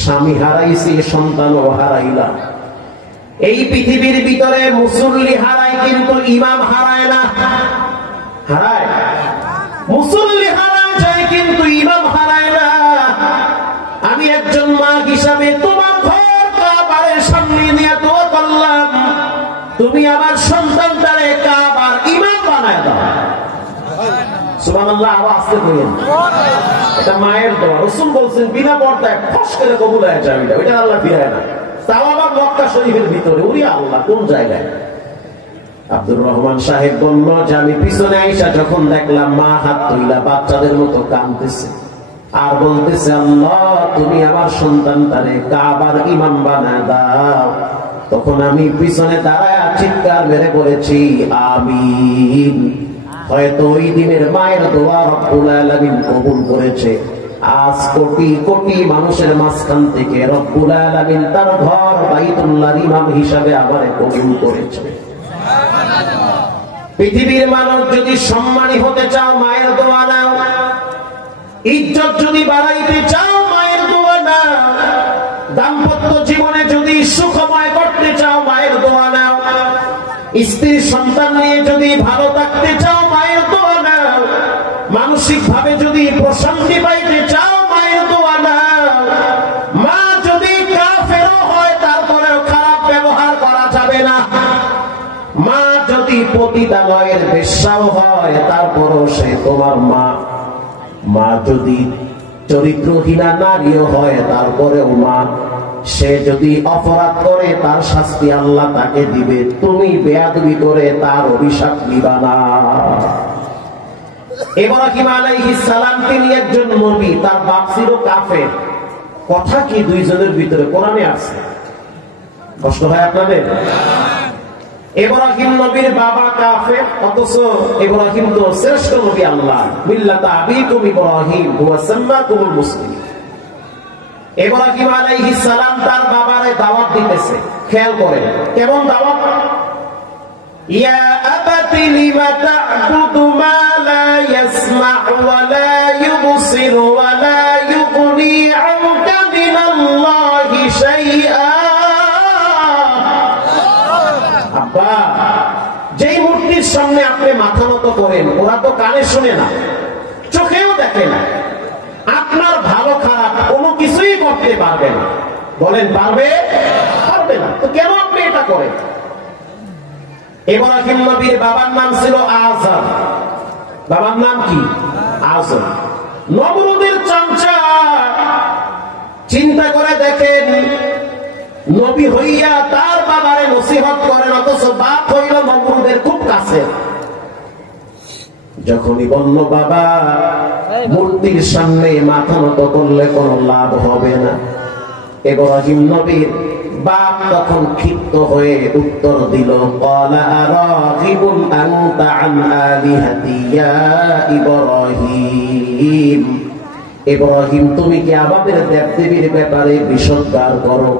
স্বামী হারাইছি, সন্তানও হারাইলাম। এই পৃথিবীর ভিতরে মুসল্লি হারায় কিন্তু ইমাম হারায় না। হারায়, মুসল্লি হারায় যায় কিন্তু ইমাম হারায় না। আমি একজন মা হিসাবে তোমার ঘর কাবার সামনে নিয়ে দোয়া করলাম, তুমি আমার সন্তানটারে কাবার ইমাম বানায় দাও। সুবহানাল্লাহ, আওয়াজ আসতে কইেন। এটা মায়ের দোয়া। রাসূল বলেন বিনা পর্দায় ফস করে কবুল হয়ে যাবে, ওইটা আল্লাহ ফিরায় না। তাও আবার মক্কা শরীফের ভিতরে। ওরে আল্লাহ, কোন জায়গায়? আব্দুর রহমান সাহেব বলল যে আমি পিছনে আইসা যখন দেখলাম মা হাত তুইলা বাচ্চাদের মতো কাঁদতেছে আর বলতেছে, আল্লাহ তুমি আমার সন্তানটারে কাবার ইমাম বানায় দাও। তখন আমি পিছনে দাঁড়ায় চিৎকার মেরে বলেছি, আমিন। হয়তো ওই দিনের মায়ের দোয়া রব্বুল আলামিন কবুল করেছে। আজ কোটি কোটি মানুষের মাঝখান থেকে রব্বুল আলামিন তার ঘর বাইতুল্লাহর ইমাম হিসাবে আমারে কবুল করেছে। পৃথিবীর মানুষ যদি সম্মানী হতে চাও মায়ের দোয়া নাও, ইজ্জত যদি বাড়াইতে চাও মায়ের দোয়া নাও, দাম্পত্য জীবনে যদি সুখময় করতে চাও মায়ের দোয়া নাও, স্ত্রী সন্তান নিয়ে যদি ভালো থাকতে চাও মায়ের দোয়া নাও, মানসিক ভাবে যদি প্রশান্তি পাইতে চাও মায়ের দোয়া নাও। মা যদি কাফেরও হয় তারপরেও খারাপ ব্যবহার করা যাবে না। মা যদি পতিতালয়ের বেশ্যাও হয় তারপরও সে তোমার মা। মা যদি চরিত্রহীনা নারীও হয় তারপরেও মা। সে যদি অপরাধ করে তার শাস্তি আল্লাহ তাকে দিবে, তুমি বেয়াদবি করে তার অভিশাপ নিবা না। ইব্রাহিম আলাইহিস সালাম তিনি একজন নবী, তার বাপ ছিল কাফের। কথা কি দুইজনের ভিতরে কোরআনে আছে? কষ্ট হয় আপনাদের? ইব্রাহিম নবীর বাবা কাফের, অথচ ইব্রাহিম তো শ্রেষ্ঠ নবী আল্লাহ। মিল্লাতা আবিকুম ইব্রাহিম হুয়া সাম্মাকুমুল মুসলিমিন। ইব্রাহিম আলাইহিস সালাম তার বাবারে দাওয়াত দিতেছে। খেয়াল করেন কেমন দাওয়াত। ইয়া আবাতি লিমা তা'বুদু মা লা ইয়াসমা'ু ওয়া লা ইউবসিরু ওয়া লা ইউগনি আনকা মিনাল্লাহি শাইআ। আব্বা, যেই মূর্তির সামনে আপনি মাথা নত করেন, ওরা তো কানে শুনে না, চোখেও দেখে না, আপনার ভালো খারাপ কোনো কিছুই করতে পারবে না। বলেন পারবে? পারবে না। তো কেন আপনি এটা করেন? ইব্রাহিম নবীর বাবার নাম ছিল আযর। বাবার নাম কি? আযর। নমরুদের চামচা। চিন্তা করে দেখেন, নবী হইয়া তার বাবারে নসিহত করেন, অথচ বাপ হইল নমরুদের খুব কাছে। যখনই বলল বাবা মূর্তির সামনে মাথা নত করলে কোনো লাভ হবে না, ইব্রাহিম নবীর বাপ তখন ক্ষিপ্ত হয়ে উত্তর দিল, ক্বালা আরাগিবুন আনতা আন আলিহাতি ইয়া ইব্রাহিম। ইব্রাহিম, তুমি কি আমাদের দেবদেবীর ব্যাপারে বিষোদ্গার করো,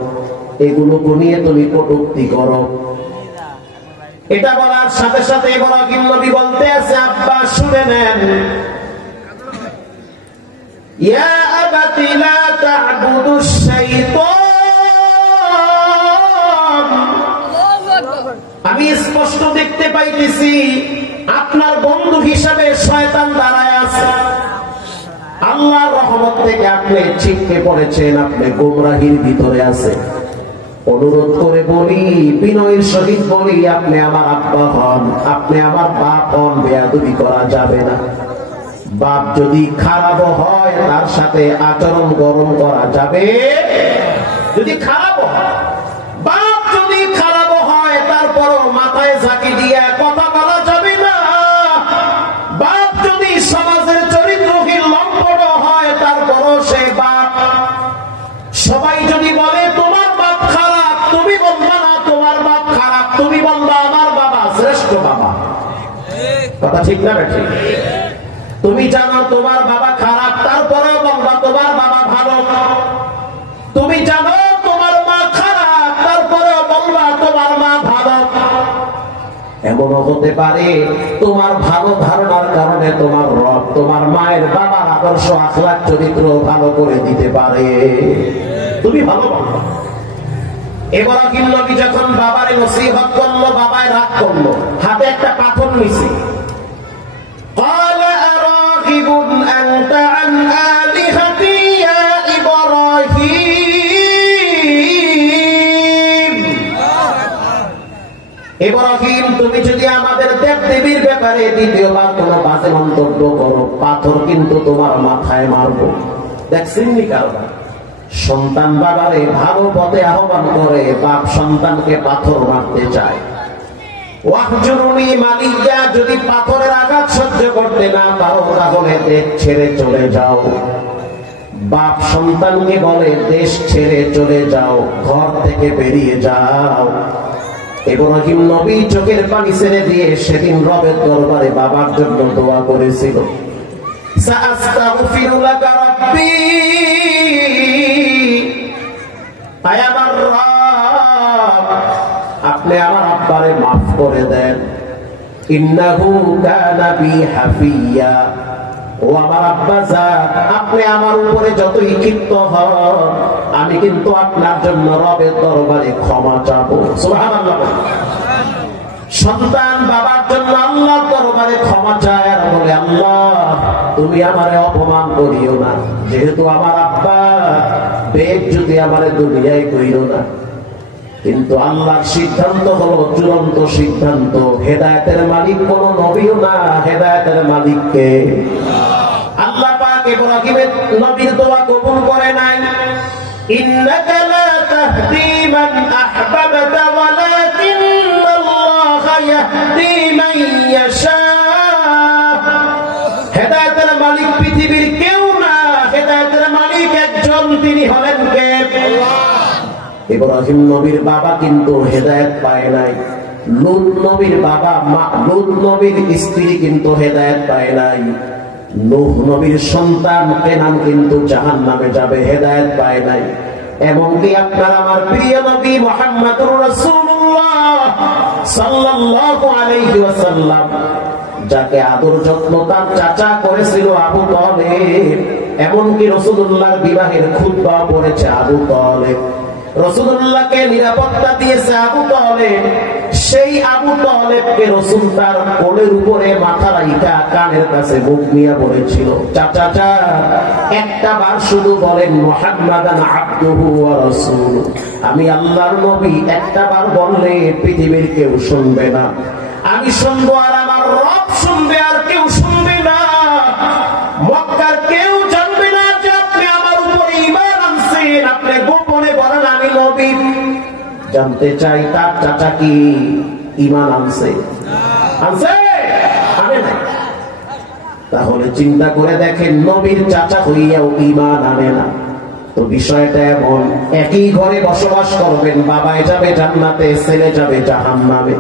এগুলো নিয়ে তুমি কটূক্তি করো? এটা বলার সাথে সাথে ইব্রাহিম নবী বলতে আছে, আব্বা শুনে নেন, ইয়া আবাতি লা তা'বুদুশ শাইতান। আমি স্পষ্ট দেখতে পাইতেছি আপনার বন্ধু হিসাবে শয়তান দাঁড়ায় আছে। আল্লাহর রহমত থেকে আপনি ছিটকে পড়েছেন, আপনি গোমরাহির ভিতরে আছেন। অনুরোধ করে বলি, বিনয়ের সহিত বলি, আপনি আমার আব্বা হন, আপনি আমার বাপ হন, বেয়াদবি করা যাবে না। বাপ যদি খারাপ হয় তার সাথে আচরণ গরম করা যাবে। যদি খারাপ হয় যদি সমাজের চরিত্রহীন লম্পট হয়, তারপরও সে বাপ। সবাই যদি বলে তোমার বাপ খারাপ, তুমি বলবা না তোমার বাপ খারাপ, তুমি বলবা আমার বাবা শ্রেষ্ঠ বাবা। কথা ঠিক না বেঠি? তুমি জানো তোমার বাবা খারাপ, তারপরেও বলবা তোমার বাবা ভালো। তুমি জানো তোমার মা খারাপ, তারপরেও বলবা তোমার মা ভালো। এমনও হতে পারে তোমার ভালো ধারণার কারণে তোমার রব তোমার মায়ের বাবার আদর্শ আখলাক চরিত্র ভালো করে দিতে পারে, তুমি ভালো বলবা। ইব্রাহিম নবী যখন বাবারে নসিহত করলো, বাবায় রাগ করলো, হাতে একটা পাথর নিছে। قال أراغب أنت عن آلهتي يا إبراهيم। ইব্রাহিম, তুমি যদি আমাদের দেব-দেবীর ব্যাপারে দ্বিতীয়বার কোনো বাজে মন্তব্য করো, পাথর কিন্তু তোমার মাথায় মারবো। দেখছেন নি কারণ সন্তান বাবারে ভালো পথে আহ্বান করে, বাপ সন্তানকে পাথর মারতে চায়। ওয়াহজুরুনি মালিয়া, যদি পাথরের আঘাত সহ্য করতে না পারো তাহলে দেশ ছেড়ে চলে যাও। বাপ সন্তানকে বলে দেশ ছেড়ে চলে যাও, ঘর থেকে বেরিয়ে যাও। ইব্রাহিম নবী চোখের পানি ছেড়ে দিয়ে সেদিন রবের দরবারে বাবার জন্য দোয়া করেছিল, সাআস্তাগফিরু লাকা রাব্বি, আয় আমার রব আপনি আমার আব্বারে মাফ করে দেন। ইন্নাহু কানা বি হাফিয়া, ও আমার আব্বা জান, আপনি আমার উপরে যতই ক্ষিপ্ত হন, আমি কিন্তু আপনার জন্য রবের দরবারে ক্ষমা চাবো। সুবহানাল্লাহ। সন্তান বাবার জন্য আল্লাহর দরবারে ক্ষমা চায় আর বলে, আল্লাহ তুমি আমারে অপমান করিও না, যেহেতু আমার আব্বা বেইজ্জতি আমারে দুনিয়ায় কইরো না। কিন্তু আল্লাহর সিদ্ধান্ত হলো চূড়ান্ত সিদ্ধান্ত। হেদায়েতের মালিক কোন নবীও না, হেদায়েতের মালিক কে? আল্লাহ পাক ইব্রাহিমের নবীর দোয়া কবুল করে নাই। ইন্নাকা লা তাহদি মান আহবাবতা ওয়ালাকিন্নাল্লাহা ইয়াহদি মান ইয়াশা। হেদায়েতের মালিক পৃথিবীর কেউ না, হেদায়েতের মালিক একজন, তিনি হলেন কে? আল্লাহ। ইব্রাহিম নবীর বাবা কিন্তু হেদায়েত পায় নাই। লূত নবীর বাবা লূত নবীর স্ত্রী কিন্তু হেদায়েত পায় নাই। নূহ নবীর সন্তান কেনান কিন্তু জাহান্নামে যাবে, হেদায়েত পায় নাই। এমনকি আপনার আমার প্রিয় নবী মুহাম্মদুর রাসূলুল্লাহ সাল্লাল্লাহু আলাইহি ওয়াসাল্লাম, যাকে আদর যত্ন তার চাচা করেছিল আবু তালেব, এমনকি রাসূলুল্লাহর বিবাহের খুতবা পড়েছে আবু তালেব, রাসূলুল্লাহকে নিরাপত্তা দিয়েছে আবু তালেব। সেই আবু তালেবকে রাসূল তার কোলের উপরে মাথা রাইখা কানের কাছে মুখ নিয়ে বলেছিল, চাচা একটা বার শুধু বলেন মুহাম্মাদান আবদুহু ওয়া রাসূলুহু, আমি আল্লাহর নবী, একটা বার বললে পৃথিবীর কেউ শুনবে না, আমি শুনবো আর আমার রব শুনবে, আর কেউ শুনবে না। মক্কার কেউ জানবে না যে আপনি আমার উপরে ঈমান আনছেন, আপনি গোপনে বলেন আমি নবী। জানতে চাই তার চাচা কি ঈমান আনছে? আনছে? আনে না। তাহলে চিন্তা করে দেখেন, নবীর চাচা হইয়াও ঈমান আনে না, তো বিষয়টা এমন। একই ঘরে বসবাস করবেন, বাবাই যাবে জান্নাতে, ছেলে যাবে জাহান্নামে।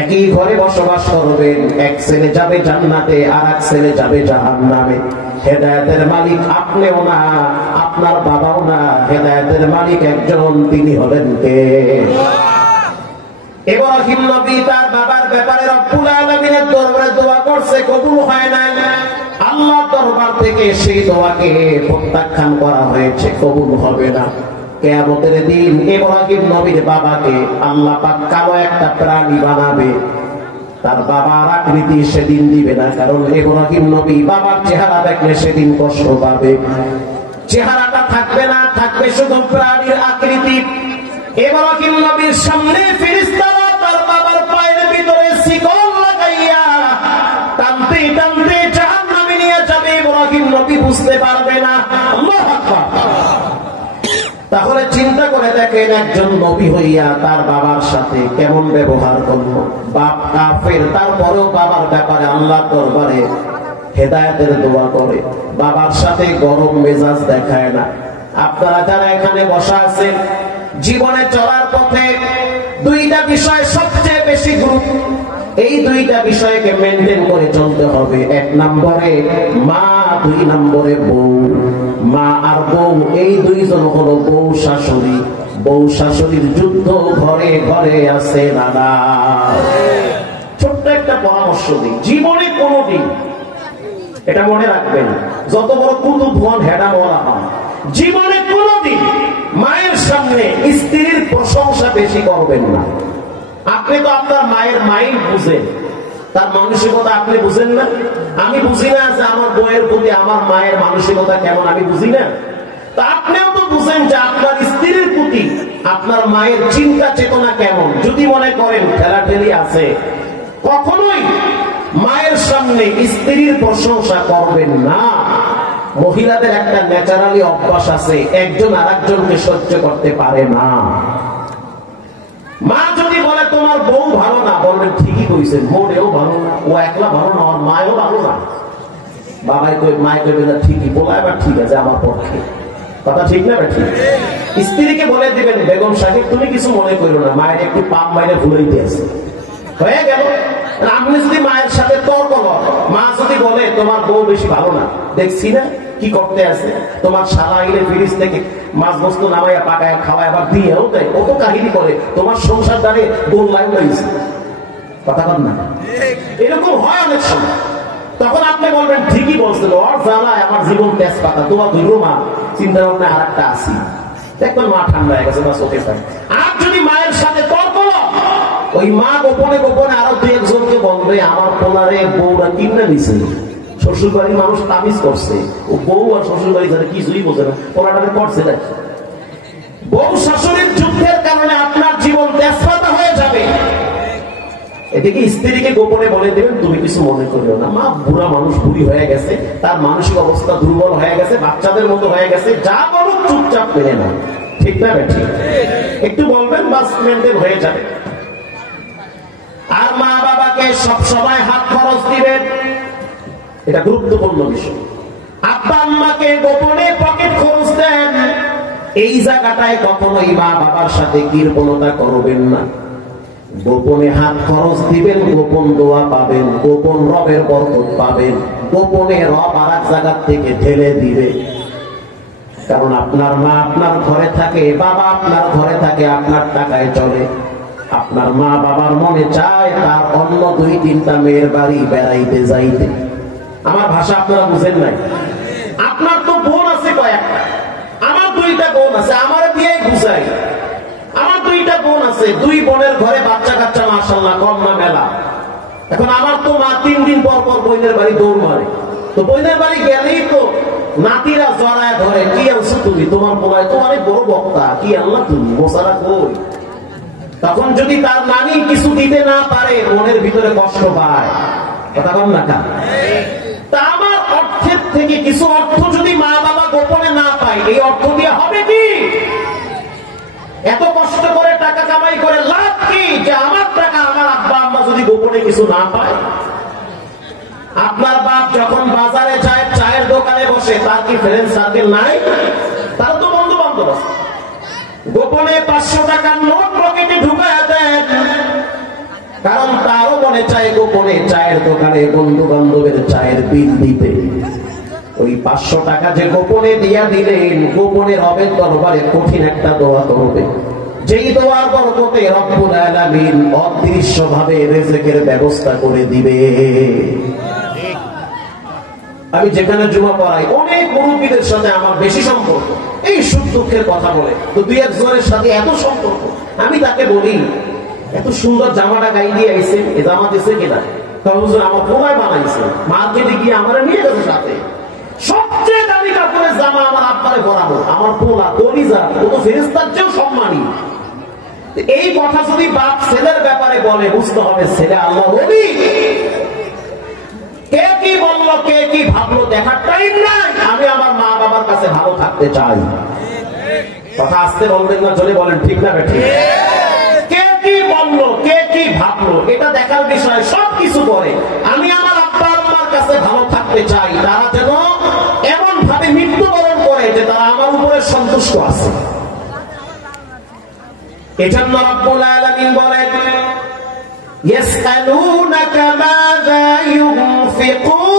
একই ঘরে বসবাস করবেন, এক ছেলে যাবে জান্নাতে আর এক ছেলে যাবে জাহান্নামে। হেদায়েতের মালিক আপনিও না, আপনার বাবাও না, হেদায়েতের মালিক একজন, তিনি হলেন কে? ইব্রাহিম নবী তার বাবার ব্যাপারে রব্বুল আলামিনের দরবারে দোয়া করছে, কবুল হয় নাই। আল্লাহর দরবার থেকে সেই দোয়াকে প্রত্যাখ্যান করা হয়েছে, কবুল হবে না। কিয়ামতের দিন ইব্রাহিম নবীর বাবাকে আল্লাহ পাক কালো একটা প্রাণী বানাবে, তার বাবার আকৃতি সেদিন দিবে না, কারণ ইব্রাহিম নবী বাবার চেহারা দেখলে সেদিন কষ্ট পাবে। চেহারাটা থাকবে না, থাকবে শুধু প্রাণীর আকৃতি। ইব্রাহিম নবীর সামনে ফেরেশতারা তার বাবার পায়ের ভিতরে শিকল লাগাইয়া টানতে টানতে জাহান্নামে নিয়ে যাবে, ইব্রাহিম নবী বুঝতে পারবে না। আল্লাহু আকবার। তাহলে চিন্তা করে দেখেন, একজন নবী হইয়া তার বাবার সাথে কেমন ব্যবহার করলো। বাপ কাফের, তারপরেও বাবার ব্যাপারে আল্লাহর দরবারে হেদায়েতের দোয়া করে, বাবার সাথে গরম মেজাজ দেখায় না। আপনারা যারা এখানে বসা আছেন, জীবনে চলার পথে দুইটা বিষয় সবচেয়ে বেশি গুরুত্ব, এই দুইটা বিষয়কে মেনটেন করে চলতে হবে। এক নম্বরে মা, দুই নম্বরে বউ। মা আর বউ এই দুইজন হলো বউ শাশুড়ি। বউ শাশুড়ির যুদ্ধ ঘরে ঘরে আছে দাদা। ছোট্ট একটা পরামর্শ দিই, জীবনে কোনোদিন, এটা মনে রাখবেন, যত বড় কুতুব হন, হেডা বলা হন, জীবনে কোনোদিন মায়ের সামনে স্ত্রীর প্রশংসা বেশি করবেন না। আপনি তো আপনার মায়ের মাইন্ড বুঝেন, তার মানসিকতা আপনি বুঝেন না। আমি বুঝি না যে আমার বউয়ের প্রতি আমার মায়ের মানসিকতা কেমন, আমি বুঝি না। তা আপনিও তো বুঝেন যে আপনার স্ত্রীর প্রতি আপনার মায়ের চিন্তা চেতনা কেমন। যদি মনে করেন ঠেলাঠেলি আছে, কখনোই মায়ের সামনে স্ত্রীর প্রশংসা করবেন না। মহিলাদের একটা ন্যাচারালি অভ্যাস আছে, একজন আরেকজনকে সহ্য করতে পারে না। মা যদি বলে তোমার বউ ভালো না, বলবেন ঠিকই কইছেন, মোড়েও ভালো না, ও একলা ভালো না, ওর মায়ও ভালো না। বাবাই কই, মায় কইবে না ঠিকই, বলা এবার ঠিক আছে আমার পক্ষে, কথা ঠিক না ঠিক। স্ত্রীকে বলে দিবেন, বেগম সাহেব তুমি কিছু মনে করো না, মায়ের একটু পাপ মাইরে ভুলেইতে আছে, হয়ে গেল। আপনি যদি মায়ের সাথে তর্ক করেন, মা যদি বলে তোমার বউ বেশি ভালো না, দেখছি না কি করতে আছে, তোমার শালা আইলে ফ্রিজ থেকে মাছ বস্তু নামাইয়া পাকায় খাওয়ায় আবার দিয়েও দেয়, ও তো কাহিনী করে, তোমার সংসার দ্বারে গোল লাইন রয়েছে, কথা বল না, এরকম হয় অনেক সময়। তখন আপনি বলবেন ঠিকই বলছিল, ওর জ্বালায় আমার জীবন তেজপাতা, তোমার দুইরো মা চিন্তা ভাবনা আর একটা আসি, দেখবেন মা ঠান্ডা হয়ে গেছে, বাস ওকে থাকে। আর যদি মায়ের সাথে তর্ক, ওই মা গোপনে গোপনে আরো দুই একজনকে বলবে আমার পোলারে বউরা কিনে নিছে, শ্বশুর বাড়ির মানুষ তামিজ করছে, ও বউ আর শ্বশুর বাড়ি যারা কিছুই বোঝে না, পোলাটাকে করছে নাকি। বউ শাশুড়ির যুদ্ধের কারণে আপনার জীবন তেজপাতা হয়ে যাবে। এদিকে স্ত্রীকে গোপনে বলে দেবেন তুমি কিছু মনে করিও না, মা বুড়া মানুষ, বুড়ি হয়ে গেছে, তার মানসিক অবস্থা দুর্বল হয়ে গেছে, বাচ্চাদের মতো হয়ে গেছে, যা বলো চুপচাপ মেনে নাও, ঠিক না ঠিক। একটু বলবেন, বাস মেনটেন হয়ে যাবে। আর মা বাবাকে সব সময় হাত খরচ দিবেন, এটা গুরুত্বপূর্ণ বিষয়। আব্বা আম্মাকে গোপনে পকেট খরচ দেন, এই জায়গাটায় কখনোই মা বাবার সাথে কৃপণতা করবেন না। গোপনে হাত খরচ দিবেন, গোপন দোয়া পাবেন, গোপন রবের বরকত পাবেন, গোপনে রব আর এক জায়গা থেকে ঢেলে দিবে। কারণ আপনার মা আপনার ঘরে থাকে, বাবা আপনার ঘরে থাকে, আপনার টাকায় চলে। আপনার মা বাবার মনে চায় তার অন্য দুই তিনটা মেয়ের বাড়ি বেড়াইতে যাইতে। আমার ভাষা আপনারা বুঝেন নাই। আপনার তো বোন আছে কয়েকটা, আমার দুইটা বোন আছে, আমার দিয়ে বুঝাই। আমার দুইটা বোন আছে, দুই বোনের ঘরে বাচ্চা কাচ্চা মাশাআল্লাহ কম না মেলা। এখন আমার তো মা 3 দিন পর পর বোনের বাড়ি দৌড় মারে, তো বোনের বাড়ি গেলেই তো নাতিরা জড়ায় ধরে, কি আনছো তুমি, তোমার পোলায় তো অনেক বড় বক্তা, কি আল্লাহ তুমি মশারা কই। তখন যদি তার নানি কিছু দিতে না পারে, মনের ভিতরে কষ্ট পায়, কথা বল না কা। তা আমার অর্থের থেকে কিছু অর্থ যদি মা বাবা গোপনে না পায়, এই অর্থ দিয়ে হবে কি? এত কষ্ট করে টাকা কামাই করে লাভ কি, যে আমার টাকা আমার আব্বা আম্মা যদি গোপনে কিছু না পায়। আপনার বাপ যখন বাজারে যায়, চায়ের দোকানে বসে, তার কি ফ্রেন্ড সার্কেল নাই? তার তো বন্ধু বান্ধব আছে। গোপনে 500 টাকার নোট পকেটে ঢুকায় দেন, কারণ তারও মনে চায় গোপনে চায়ের দোকানে বন্ধু বান্ধবের চায়ের বিল দিতে। ওই 500 টাকা যে গোপনে দিয়া দিলেন, গোপনে রবের দরবারে কঠিন একটা দোয়া করবে, যেই দোয়ার বরকতে রব্বুল আলামিন অদৃশ্যভাবে রিজিকের ব্যবস্থা করে দিবে। আমি যেখানে জুমা পড়াই, অনেক মুরব্বীদের সাথে আমার বেশি সম্পর্ক, এই সুখ দুঃখের কথা বলে, তো দুই একজনের সাথে এত সম্পর্ক। আমি তাকে বলি, এত সুন্দর জামাটা গাই দিয়ে আইছে, এ জামা দিছে কিনা? হুজুর আমার পোলায় বানাইছে, মার্কেটে গিয়ে আমার নিয়ে গেছে সাথে। সবচেয়ে দামি কাপড়ের জামা আমার আব্বারে পরাবো, আমার পোলা কলিজা, ও তো ফেরেশতার চেয়েও সম্মানী। এই কথা যদি বাপ ছেলের ব্যাপারে বলে, বুঝতে হবে ছেলে আল্লাহ ওলি। কে কি বললো, কে কি ভাবলো দেখার টাইম নাই। আমি আমার মা বাবার কাছে ভালো থাকতে চাই। কথা আসতে বলবেন না, চলে বলেন, ঠিক না বেঠিক? কে কি বললো, কে কি ভাবলো, এটা দেখার বিষয় সবকিছু পরে। আমি আমার আব্বা আম্মার কাছে ভালো থাকতে করতে চাই তারা যেন এমন ভাবে মৃত্যুবরণ করে যে তারা আমার উপরে সন্তুষ্ট আছে। এজন্য রব্বুল আলামিন বলেন ইয়াসআলুনাকা মাযা ইউনফিকুন।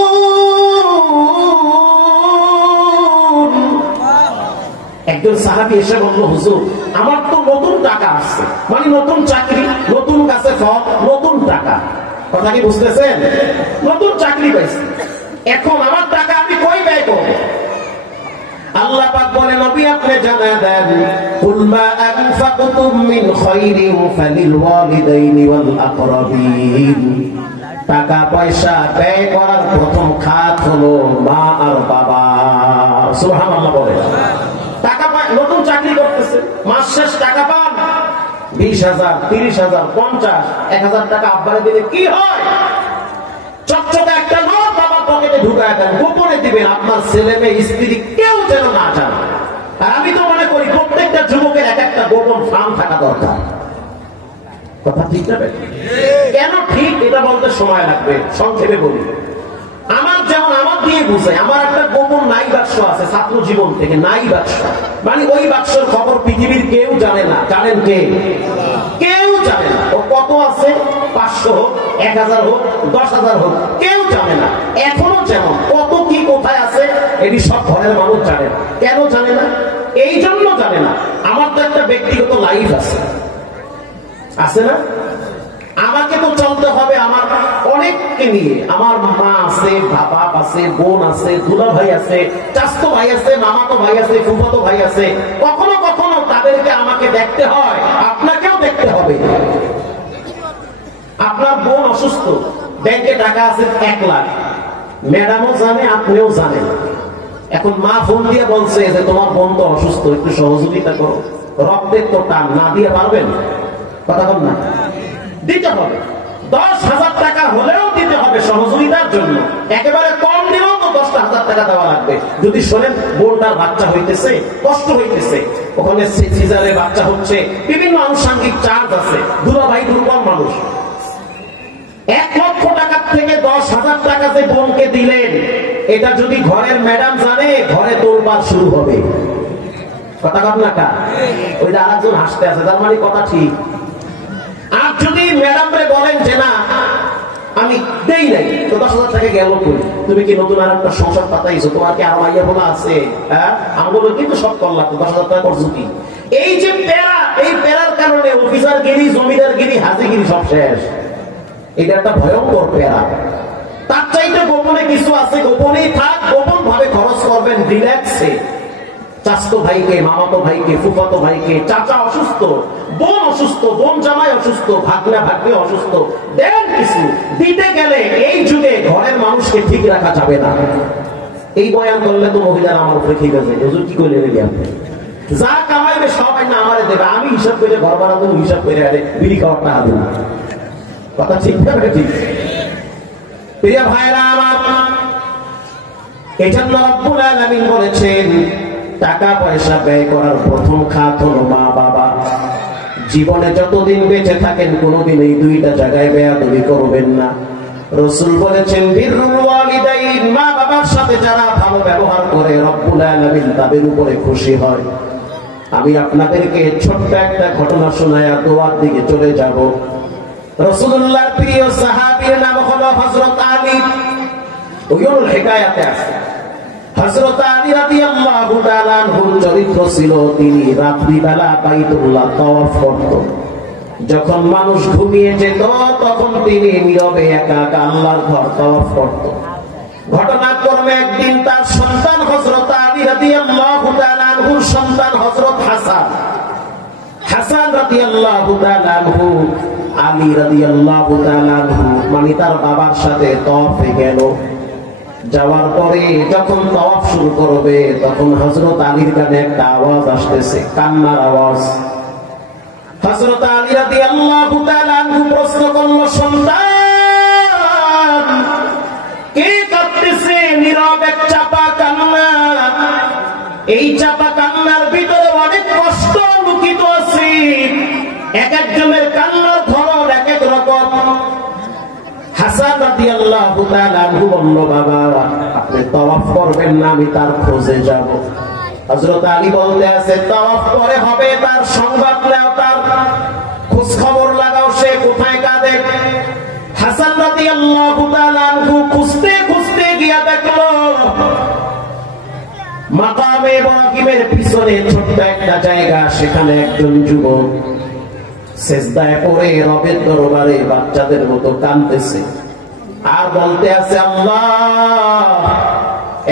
একজন সাহাবী এসে বলল, হুজুর আমার তো নতুন টাকা আসছে, মানে নতুন চাকরি, নতুন কাছে ফল, নতুন টাকা। কথা কি বুঝতেছেন? নতুন চাকরি পাইছি, এখন আমার টাকা আমি কই ব্যয় করব? আল্লাহ পাক বলেন, নবী আপনি জানায় দেন, কুল মা আনফাকতুম মিন খায়রিন ফালিল ওয়ালিদাইনি ওয়াল আকরাবিন। টাকা পয়সা ব্যয় করার প্রথম খাত হলো মা আর বাবা। সুবহানাল্লাহ বলেন। টাকা নতুন চাকরি করতেছে, মাস শেষ টাকা পান 20,000, 30,000, 50, 1,000 টাকা আব্বারে দিলে কি হয়? চকচকে একটা নোট বাবা পকেটে ঢুকায় দেন, গোপনে দিবেন, আপনার ছেলে মেয়ে স্ত্রী কেউ যেন না জানে। আর আমি তো মনে করি প্রত্যেকটা যুবকের এক একটা গোপন ফার্ম থাকা দরকার। কথা ঠিক যাবে? কেন ঠিক এটা বলতে সময় লাগবে, সংক্ষেপে বলি। আমার যেমন আমার দিয়ে বুঝাই, আমার একটা গোপন নাই বাক্স আছে ছাত্র জীবন থেকে, নাই বাক্স, মানে ওই বাক্সের খবর পৃথিবীর কেউ জানে না। জানেন কে? কেউ জানে না। ও কত আছে, 500 হোক, 1000 হোক, 10,000 হোক, কেউ জানে না। এখনো যেমন কত কি কোথায় আছে এটি সব ঘরের মানুষ জানে না। কেন জানে না? এই জন্য জানে না, আমার তো একটা ব্যক্তিগত লাইফ আছে, আছে না? আমাকে তো চলতে হবে আমার অনেককে নিয়ে। আমার মা আছে, বাবা আছে, বোন আছে, দুলা ভাই আছে, চাচতো ভাই আছে, মামাতো ভাই আছে, ফুফাতো ভাই আছে। কখনো কখনো তাদেরকে আমাকে দেখতে হয়, আপনাকেও দেখতে হবে। আপনার বোন অসুস্থ, ব্যাংকে টাকা আছে 1 লাখ, ম্যাডামও জানে, আপনিও জানেন। এখন মা ফোন দিয়ে বলছে যে তোমার বোন তো অসুস্থ, একটু সহযোগিতা করো। রক্তের তো টান, না দিয়ে পারবেন? কথা বল না, দিতে হবে। 10,000 টাকা হলেও দিতে হবে সহযোগিতার জন্য। একেবারে কম দিলেও তো 10,000 টাকা দেওয়া লাগবে। যদি শোনেন বোনটার বাচ্চা হইতেছে, কষ্ট হইতেছে, ওখানে সিজারে বাচ্চা হচ্ছে, বিভিন্ন আনুষঙ্গিক চার্জ আছে, দুলাভাই দুর্বল মানুষ, 1 লক্ষ টাকার থেকে 10,000 টাকা যে বোনকে দিলেন, এটা যদি ঘরের ম্যাডাম জানে, ঘরে তোলপাড় শুরু হবে। কথা কন না কা? ওই যে আরেকজন হাসতে আছে, তার মানে কথা ঠিক। আর যদি ম্যাডামরে বলেন যে না আমি দেই নাই, তো 10,000 টাকা গেল কই? তুমি কি নতুন আর একটা সংসার পাতাইছো? তোমার কি আর মাইয়া বলা আছে? হ্যাঁ, আমি বলবো কিন্তু সব করলাম, তো 10,000 টাকা করছো কি? এই যে প্যারা, এই প্যারার কারণে অফিসার গিরি, জমিদার গিরি, হাজিগিরি সব শেষ। এটা একটা ভয়ঙ্কর প্যারা। তার চাইতে গোপনে কিছু আছে, গোপনেই থাক, গোপন ভাবে খরচ করবেন রিল্যাক্সে। চাচতো ভাইকে, মামাতো ভাইকে, ফুফাতো ভাইকে, চাচা অসুস্থ, বোন অসুস্থ, বোন জামাই অসুস্থ, ভাগনা ভাগ্নে অসুস্থ, দেন কিছু দিতে গেলে এই যুগে ঘরের মানুষকে ঠিক রাখা যাবে না। এই বয়ান করলে তো মহিলারা আমার উপরে ঠিক আছে, হুজুর কি করে নেবে? আপনি যা কামাইবে সবাই না আমারে দেবে, আমি হিসাব করে ঘর ভাড়া দেবো, হিসাব করে আরে বিড়ি খাওয়ার টাকা দেবো। কথা ঠিক না? ঠিক। প্রিয় ভাইরা আমার, এজন্য রব্বুল আলামিন বলেছেন টাকা পয়সা ব্যয় করার প্রথম খাত হলো মা বাবা। জীবনে যতদিন বেঁচে থাকেন কোনোদিন এই দুইটা জায়গায় বেয়াদবি করবেন না। রাসূল বলেছেন বিররুল ওয়ালিদাইন, মা বাবার সাথে যারা ভালো ব্যবহার করে রব্বুল আলামিন তাদের উপরে খুশি হয়। আমি আপনাদেরকে ছোট্ট একটা ঘটনা শোনায়া দোয়ার দিকে চলে যাব। রাসূলুল্লাহর প্রিয় সাহাবীর নাম হলো হযরত আলী। ওইগুলো হিকায়াতে আছে। হযরত আলী রাদিয়াল্লাহু তাআলা আনহুর চরিত্র ছিল তিনি রাত্রিবেলা বাইতুল্লাহ তাওয়াফ করতেন। যখন মানুষ ঘুমিয়ে যেত তখন তিনি নীরবে একা একা আল্লাহর ঘর তাওয়াফ করতেন। ঘটনাক্রমে একদিন তার সন্তান হযরত আলী রাদিয়াল্লাহু তাআলা আনহুর সন্তান হযরত হাসান রাদিয়াল্লাহু তাআলা আনহু আলী রাদিয়াল্লাহু তাআলা আনহু মানে তার বাবার সাথে তাওয়াফে গেল। যাওয়ার পরে যখন তাওয়াফ শুরু করবে তখন হযরত আলীর কানে একটা আওয়াজ আসতেছে, কান্নার আওয়াজ। হযরত আলী রাদিয়াল্লাহু তাআলা আনহু প্রশ্ন করল, সন্তান কে কাঁদতেছে? নীরব এক চাপা কান্না। এই চাপা কান্নার ভিতরে অনেক কষ্ট লুকিত আছে। এক একজনের কান্নার ধরন এক এক রকম। হাসান রাদিয়াল্লাহু তাআলা আনহু বলল, বাবা তাওয়াফ করবেন না, আমি তার খোঁজে যাব। হযরত আলী বলতে আছে তাওয়াফ করে হবে, তার সংবাদ নাও, তার খোঁজ খবর লাগাও, সে কোথায় কাঁদে। হাসান রাদিয়াল্লাহু তাআলা আনহু খুঁজতে খুঁজতে গিয়া দেখলো মাকামে ইব্রাহিমের পিছনে ছোট্ট একটা জায়গা, সেখানে একজন যুবক সেজদায় পড়ে রবের দরবারে বাচ্চাদের মতো কাঁদতেছে আর বলতে আছে আল্লাহ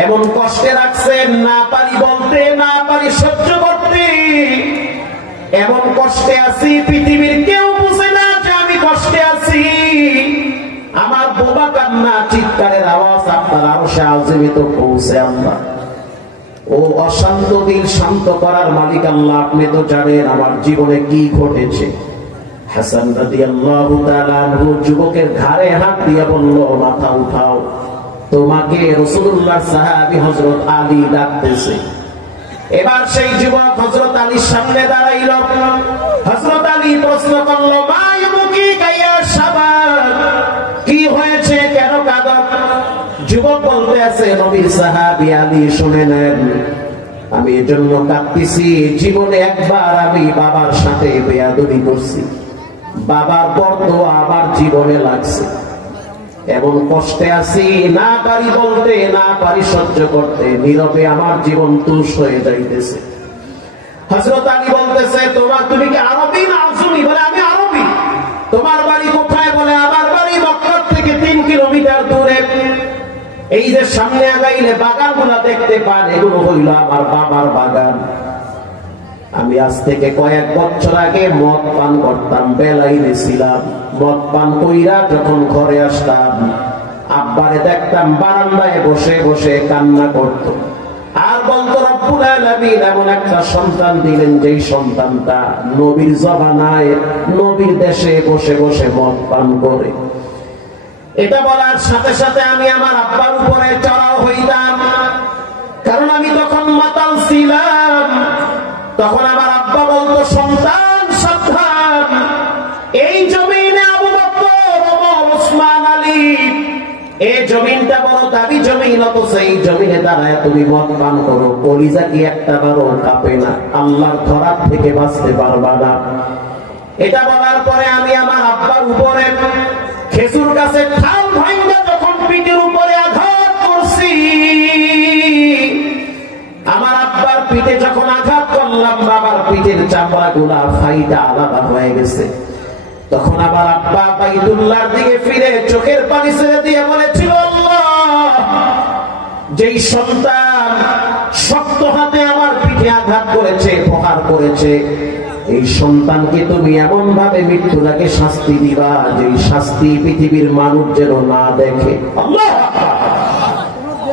এমন কষ্টে রাখছেন, না পারি বলতে, না পারি সহ্য করতে, এমন কষ্টে আছি পৃথিবীর কেউ বুঝে না যে আমি কষ্টে আছি। আমার বোবা কান্না চিৎকারের আওয়াজ আপনার আরশে আজিমে তো পৌঁছে। আল্লাহ ও অশান্ত দিল শান্ত করার মালিক আল্লাহ, আপনি তো জানেন আমার জীবনে কি ঘটেছে। হাসান রাদিয়াল্লাহু তাআলা আনহু যুবকের ঘাড়ে হাত দিয়ে বলল মাথা উঠাও, তোমাকে রাসূলুল্লাহর সাহাবী হযরত আলী ডাকতেছে। এবার সেই যুবক হযরত আলীর সামনে দাঁড়াইল। হযরত আলী প্রশ্ন করল মা ইউবকি কাইয়া শাবাব, কি হয়েছে, কেন কাঁদো? যুবক বলতে আছে নবীর সাহাবী আলী শুনে নেন, আমি এজন্য কাঁদতেছি, জীবনে একবার আমি বাবার সাথে বেয়াদবি করছি, বাবার বরদোয়া আমার জীবনে লাগছে, এমন কষ্টে আছি, না পারি বলতে, না পারি সহ্য করতে, নীরবে আমার জীবন তুষ হয়ে যাইতেছে। হযরত আলী বলতেছে তুমি কি আরবি না আজমি? বলে আমি আরবি। তোমার বাড়ি কোথায়? বলে আমার বাড়ি মক্কা থেকে 3 কিলোমিটার দূরে। এই যে সামনে আগাইলে বাগানগুলো দেখতে পান, এগুলো হইল আমার বাবার বাগান। আমি আজ থেকে কয়েক বছর আগে মদ পান করতাম, বেলাইনে ছিলাম, মদ পান কইরা যখন ঘরে আসতাম আব্বারে দেখতাম বারান্দায় বসে বসে কান্না করত আর বলতো রব্বুল আলামিন এমন একটা সন্তান দিলেন যেই সন্তানটা নবীর জমানায় নবীর দেশে বসে বসে মদ পান করে। এটা বলার সাথে সাথে আমি আমার আব্বার উপরে চড়াও হইতাম, কারণ আমি তখন মাতাল ছিলাম। তখন আমার আব্বা বলতো সন্তান সাবধান, এই জমিনে আবু বকর, ওমর, ওসমান, আলী, এই জমিনটা বড় দাবি জমিন, অথচ এই জমিনে দাঁড়ায় তুমি মদ পান করো, কলিজা কি একটা বারো কাঁপে না? আল্লাহর ধরার থেকে বাঁচতে পারবা না। এটা বলার পরে আমি আমার আব্বার উপরে খেজুর গাছের ঠাল ভাঙা যখন পিঠের উপরে আঘাত করছি, আমার আব্বার পিঠে যখন আঘাত করলাম, বাবার পিঠের চামড়া গুলা ফাইটা আলাদা হয়ে গেছে। তখন আমার আব্বা বাইতুল্লাহর দিকে ফিরে চোখের পানি ছেড়ে দিয়ে বলেছিল আল্লাহ, যেই সন্তান শক্ত হাতে আমার পিঠে আঘাত করেছে, প্রহার করেছে, এই সন্তানকে তুমি এমন ভাবে মৃত্যুর আগে শাস্তি দিবা যেই শাস্তি পৃথিবীর মানুষ যেন না দেখে। আল্লাহু আকবার।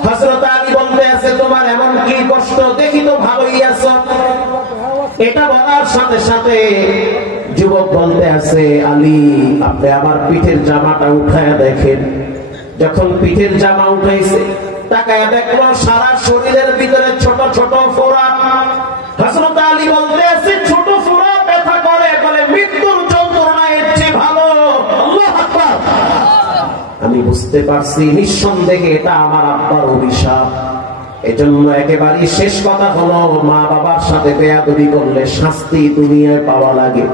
হযরত আলী বলতে আছে তোমার এমন কি কষ্ট, দেখি তো ভালোই আছো। এটা বলার সাথে সাথে যুবক বলতে আছে আলী আপনি আমার পিঠের জামাটা উঠায়া দেখেন। যখন পিঠের জামা উঠাইছে তাকায়া দেখলো সারা শরীরের ভিতরে ছোট ছোট ফোঁড়া। হযরত আলী বলতে আছে ছোট ফোঁড়া ব্যথা করে, বলে মৃত্যুর যন্ত্রণা এর চেয়ে ভালো। আল্লাহু আকবার। আমি বুঝতে পারছি নিঃসন্দেহে এটা আমার আব্বার অভিশাপ। এজন্য একেবারে শেষ কথা হলো, মা বাবার সাথে বেয়াদবি করলে শাস্তি দুনিয়ায় পাওয়া লাগে।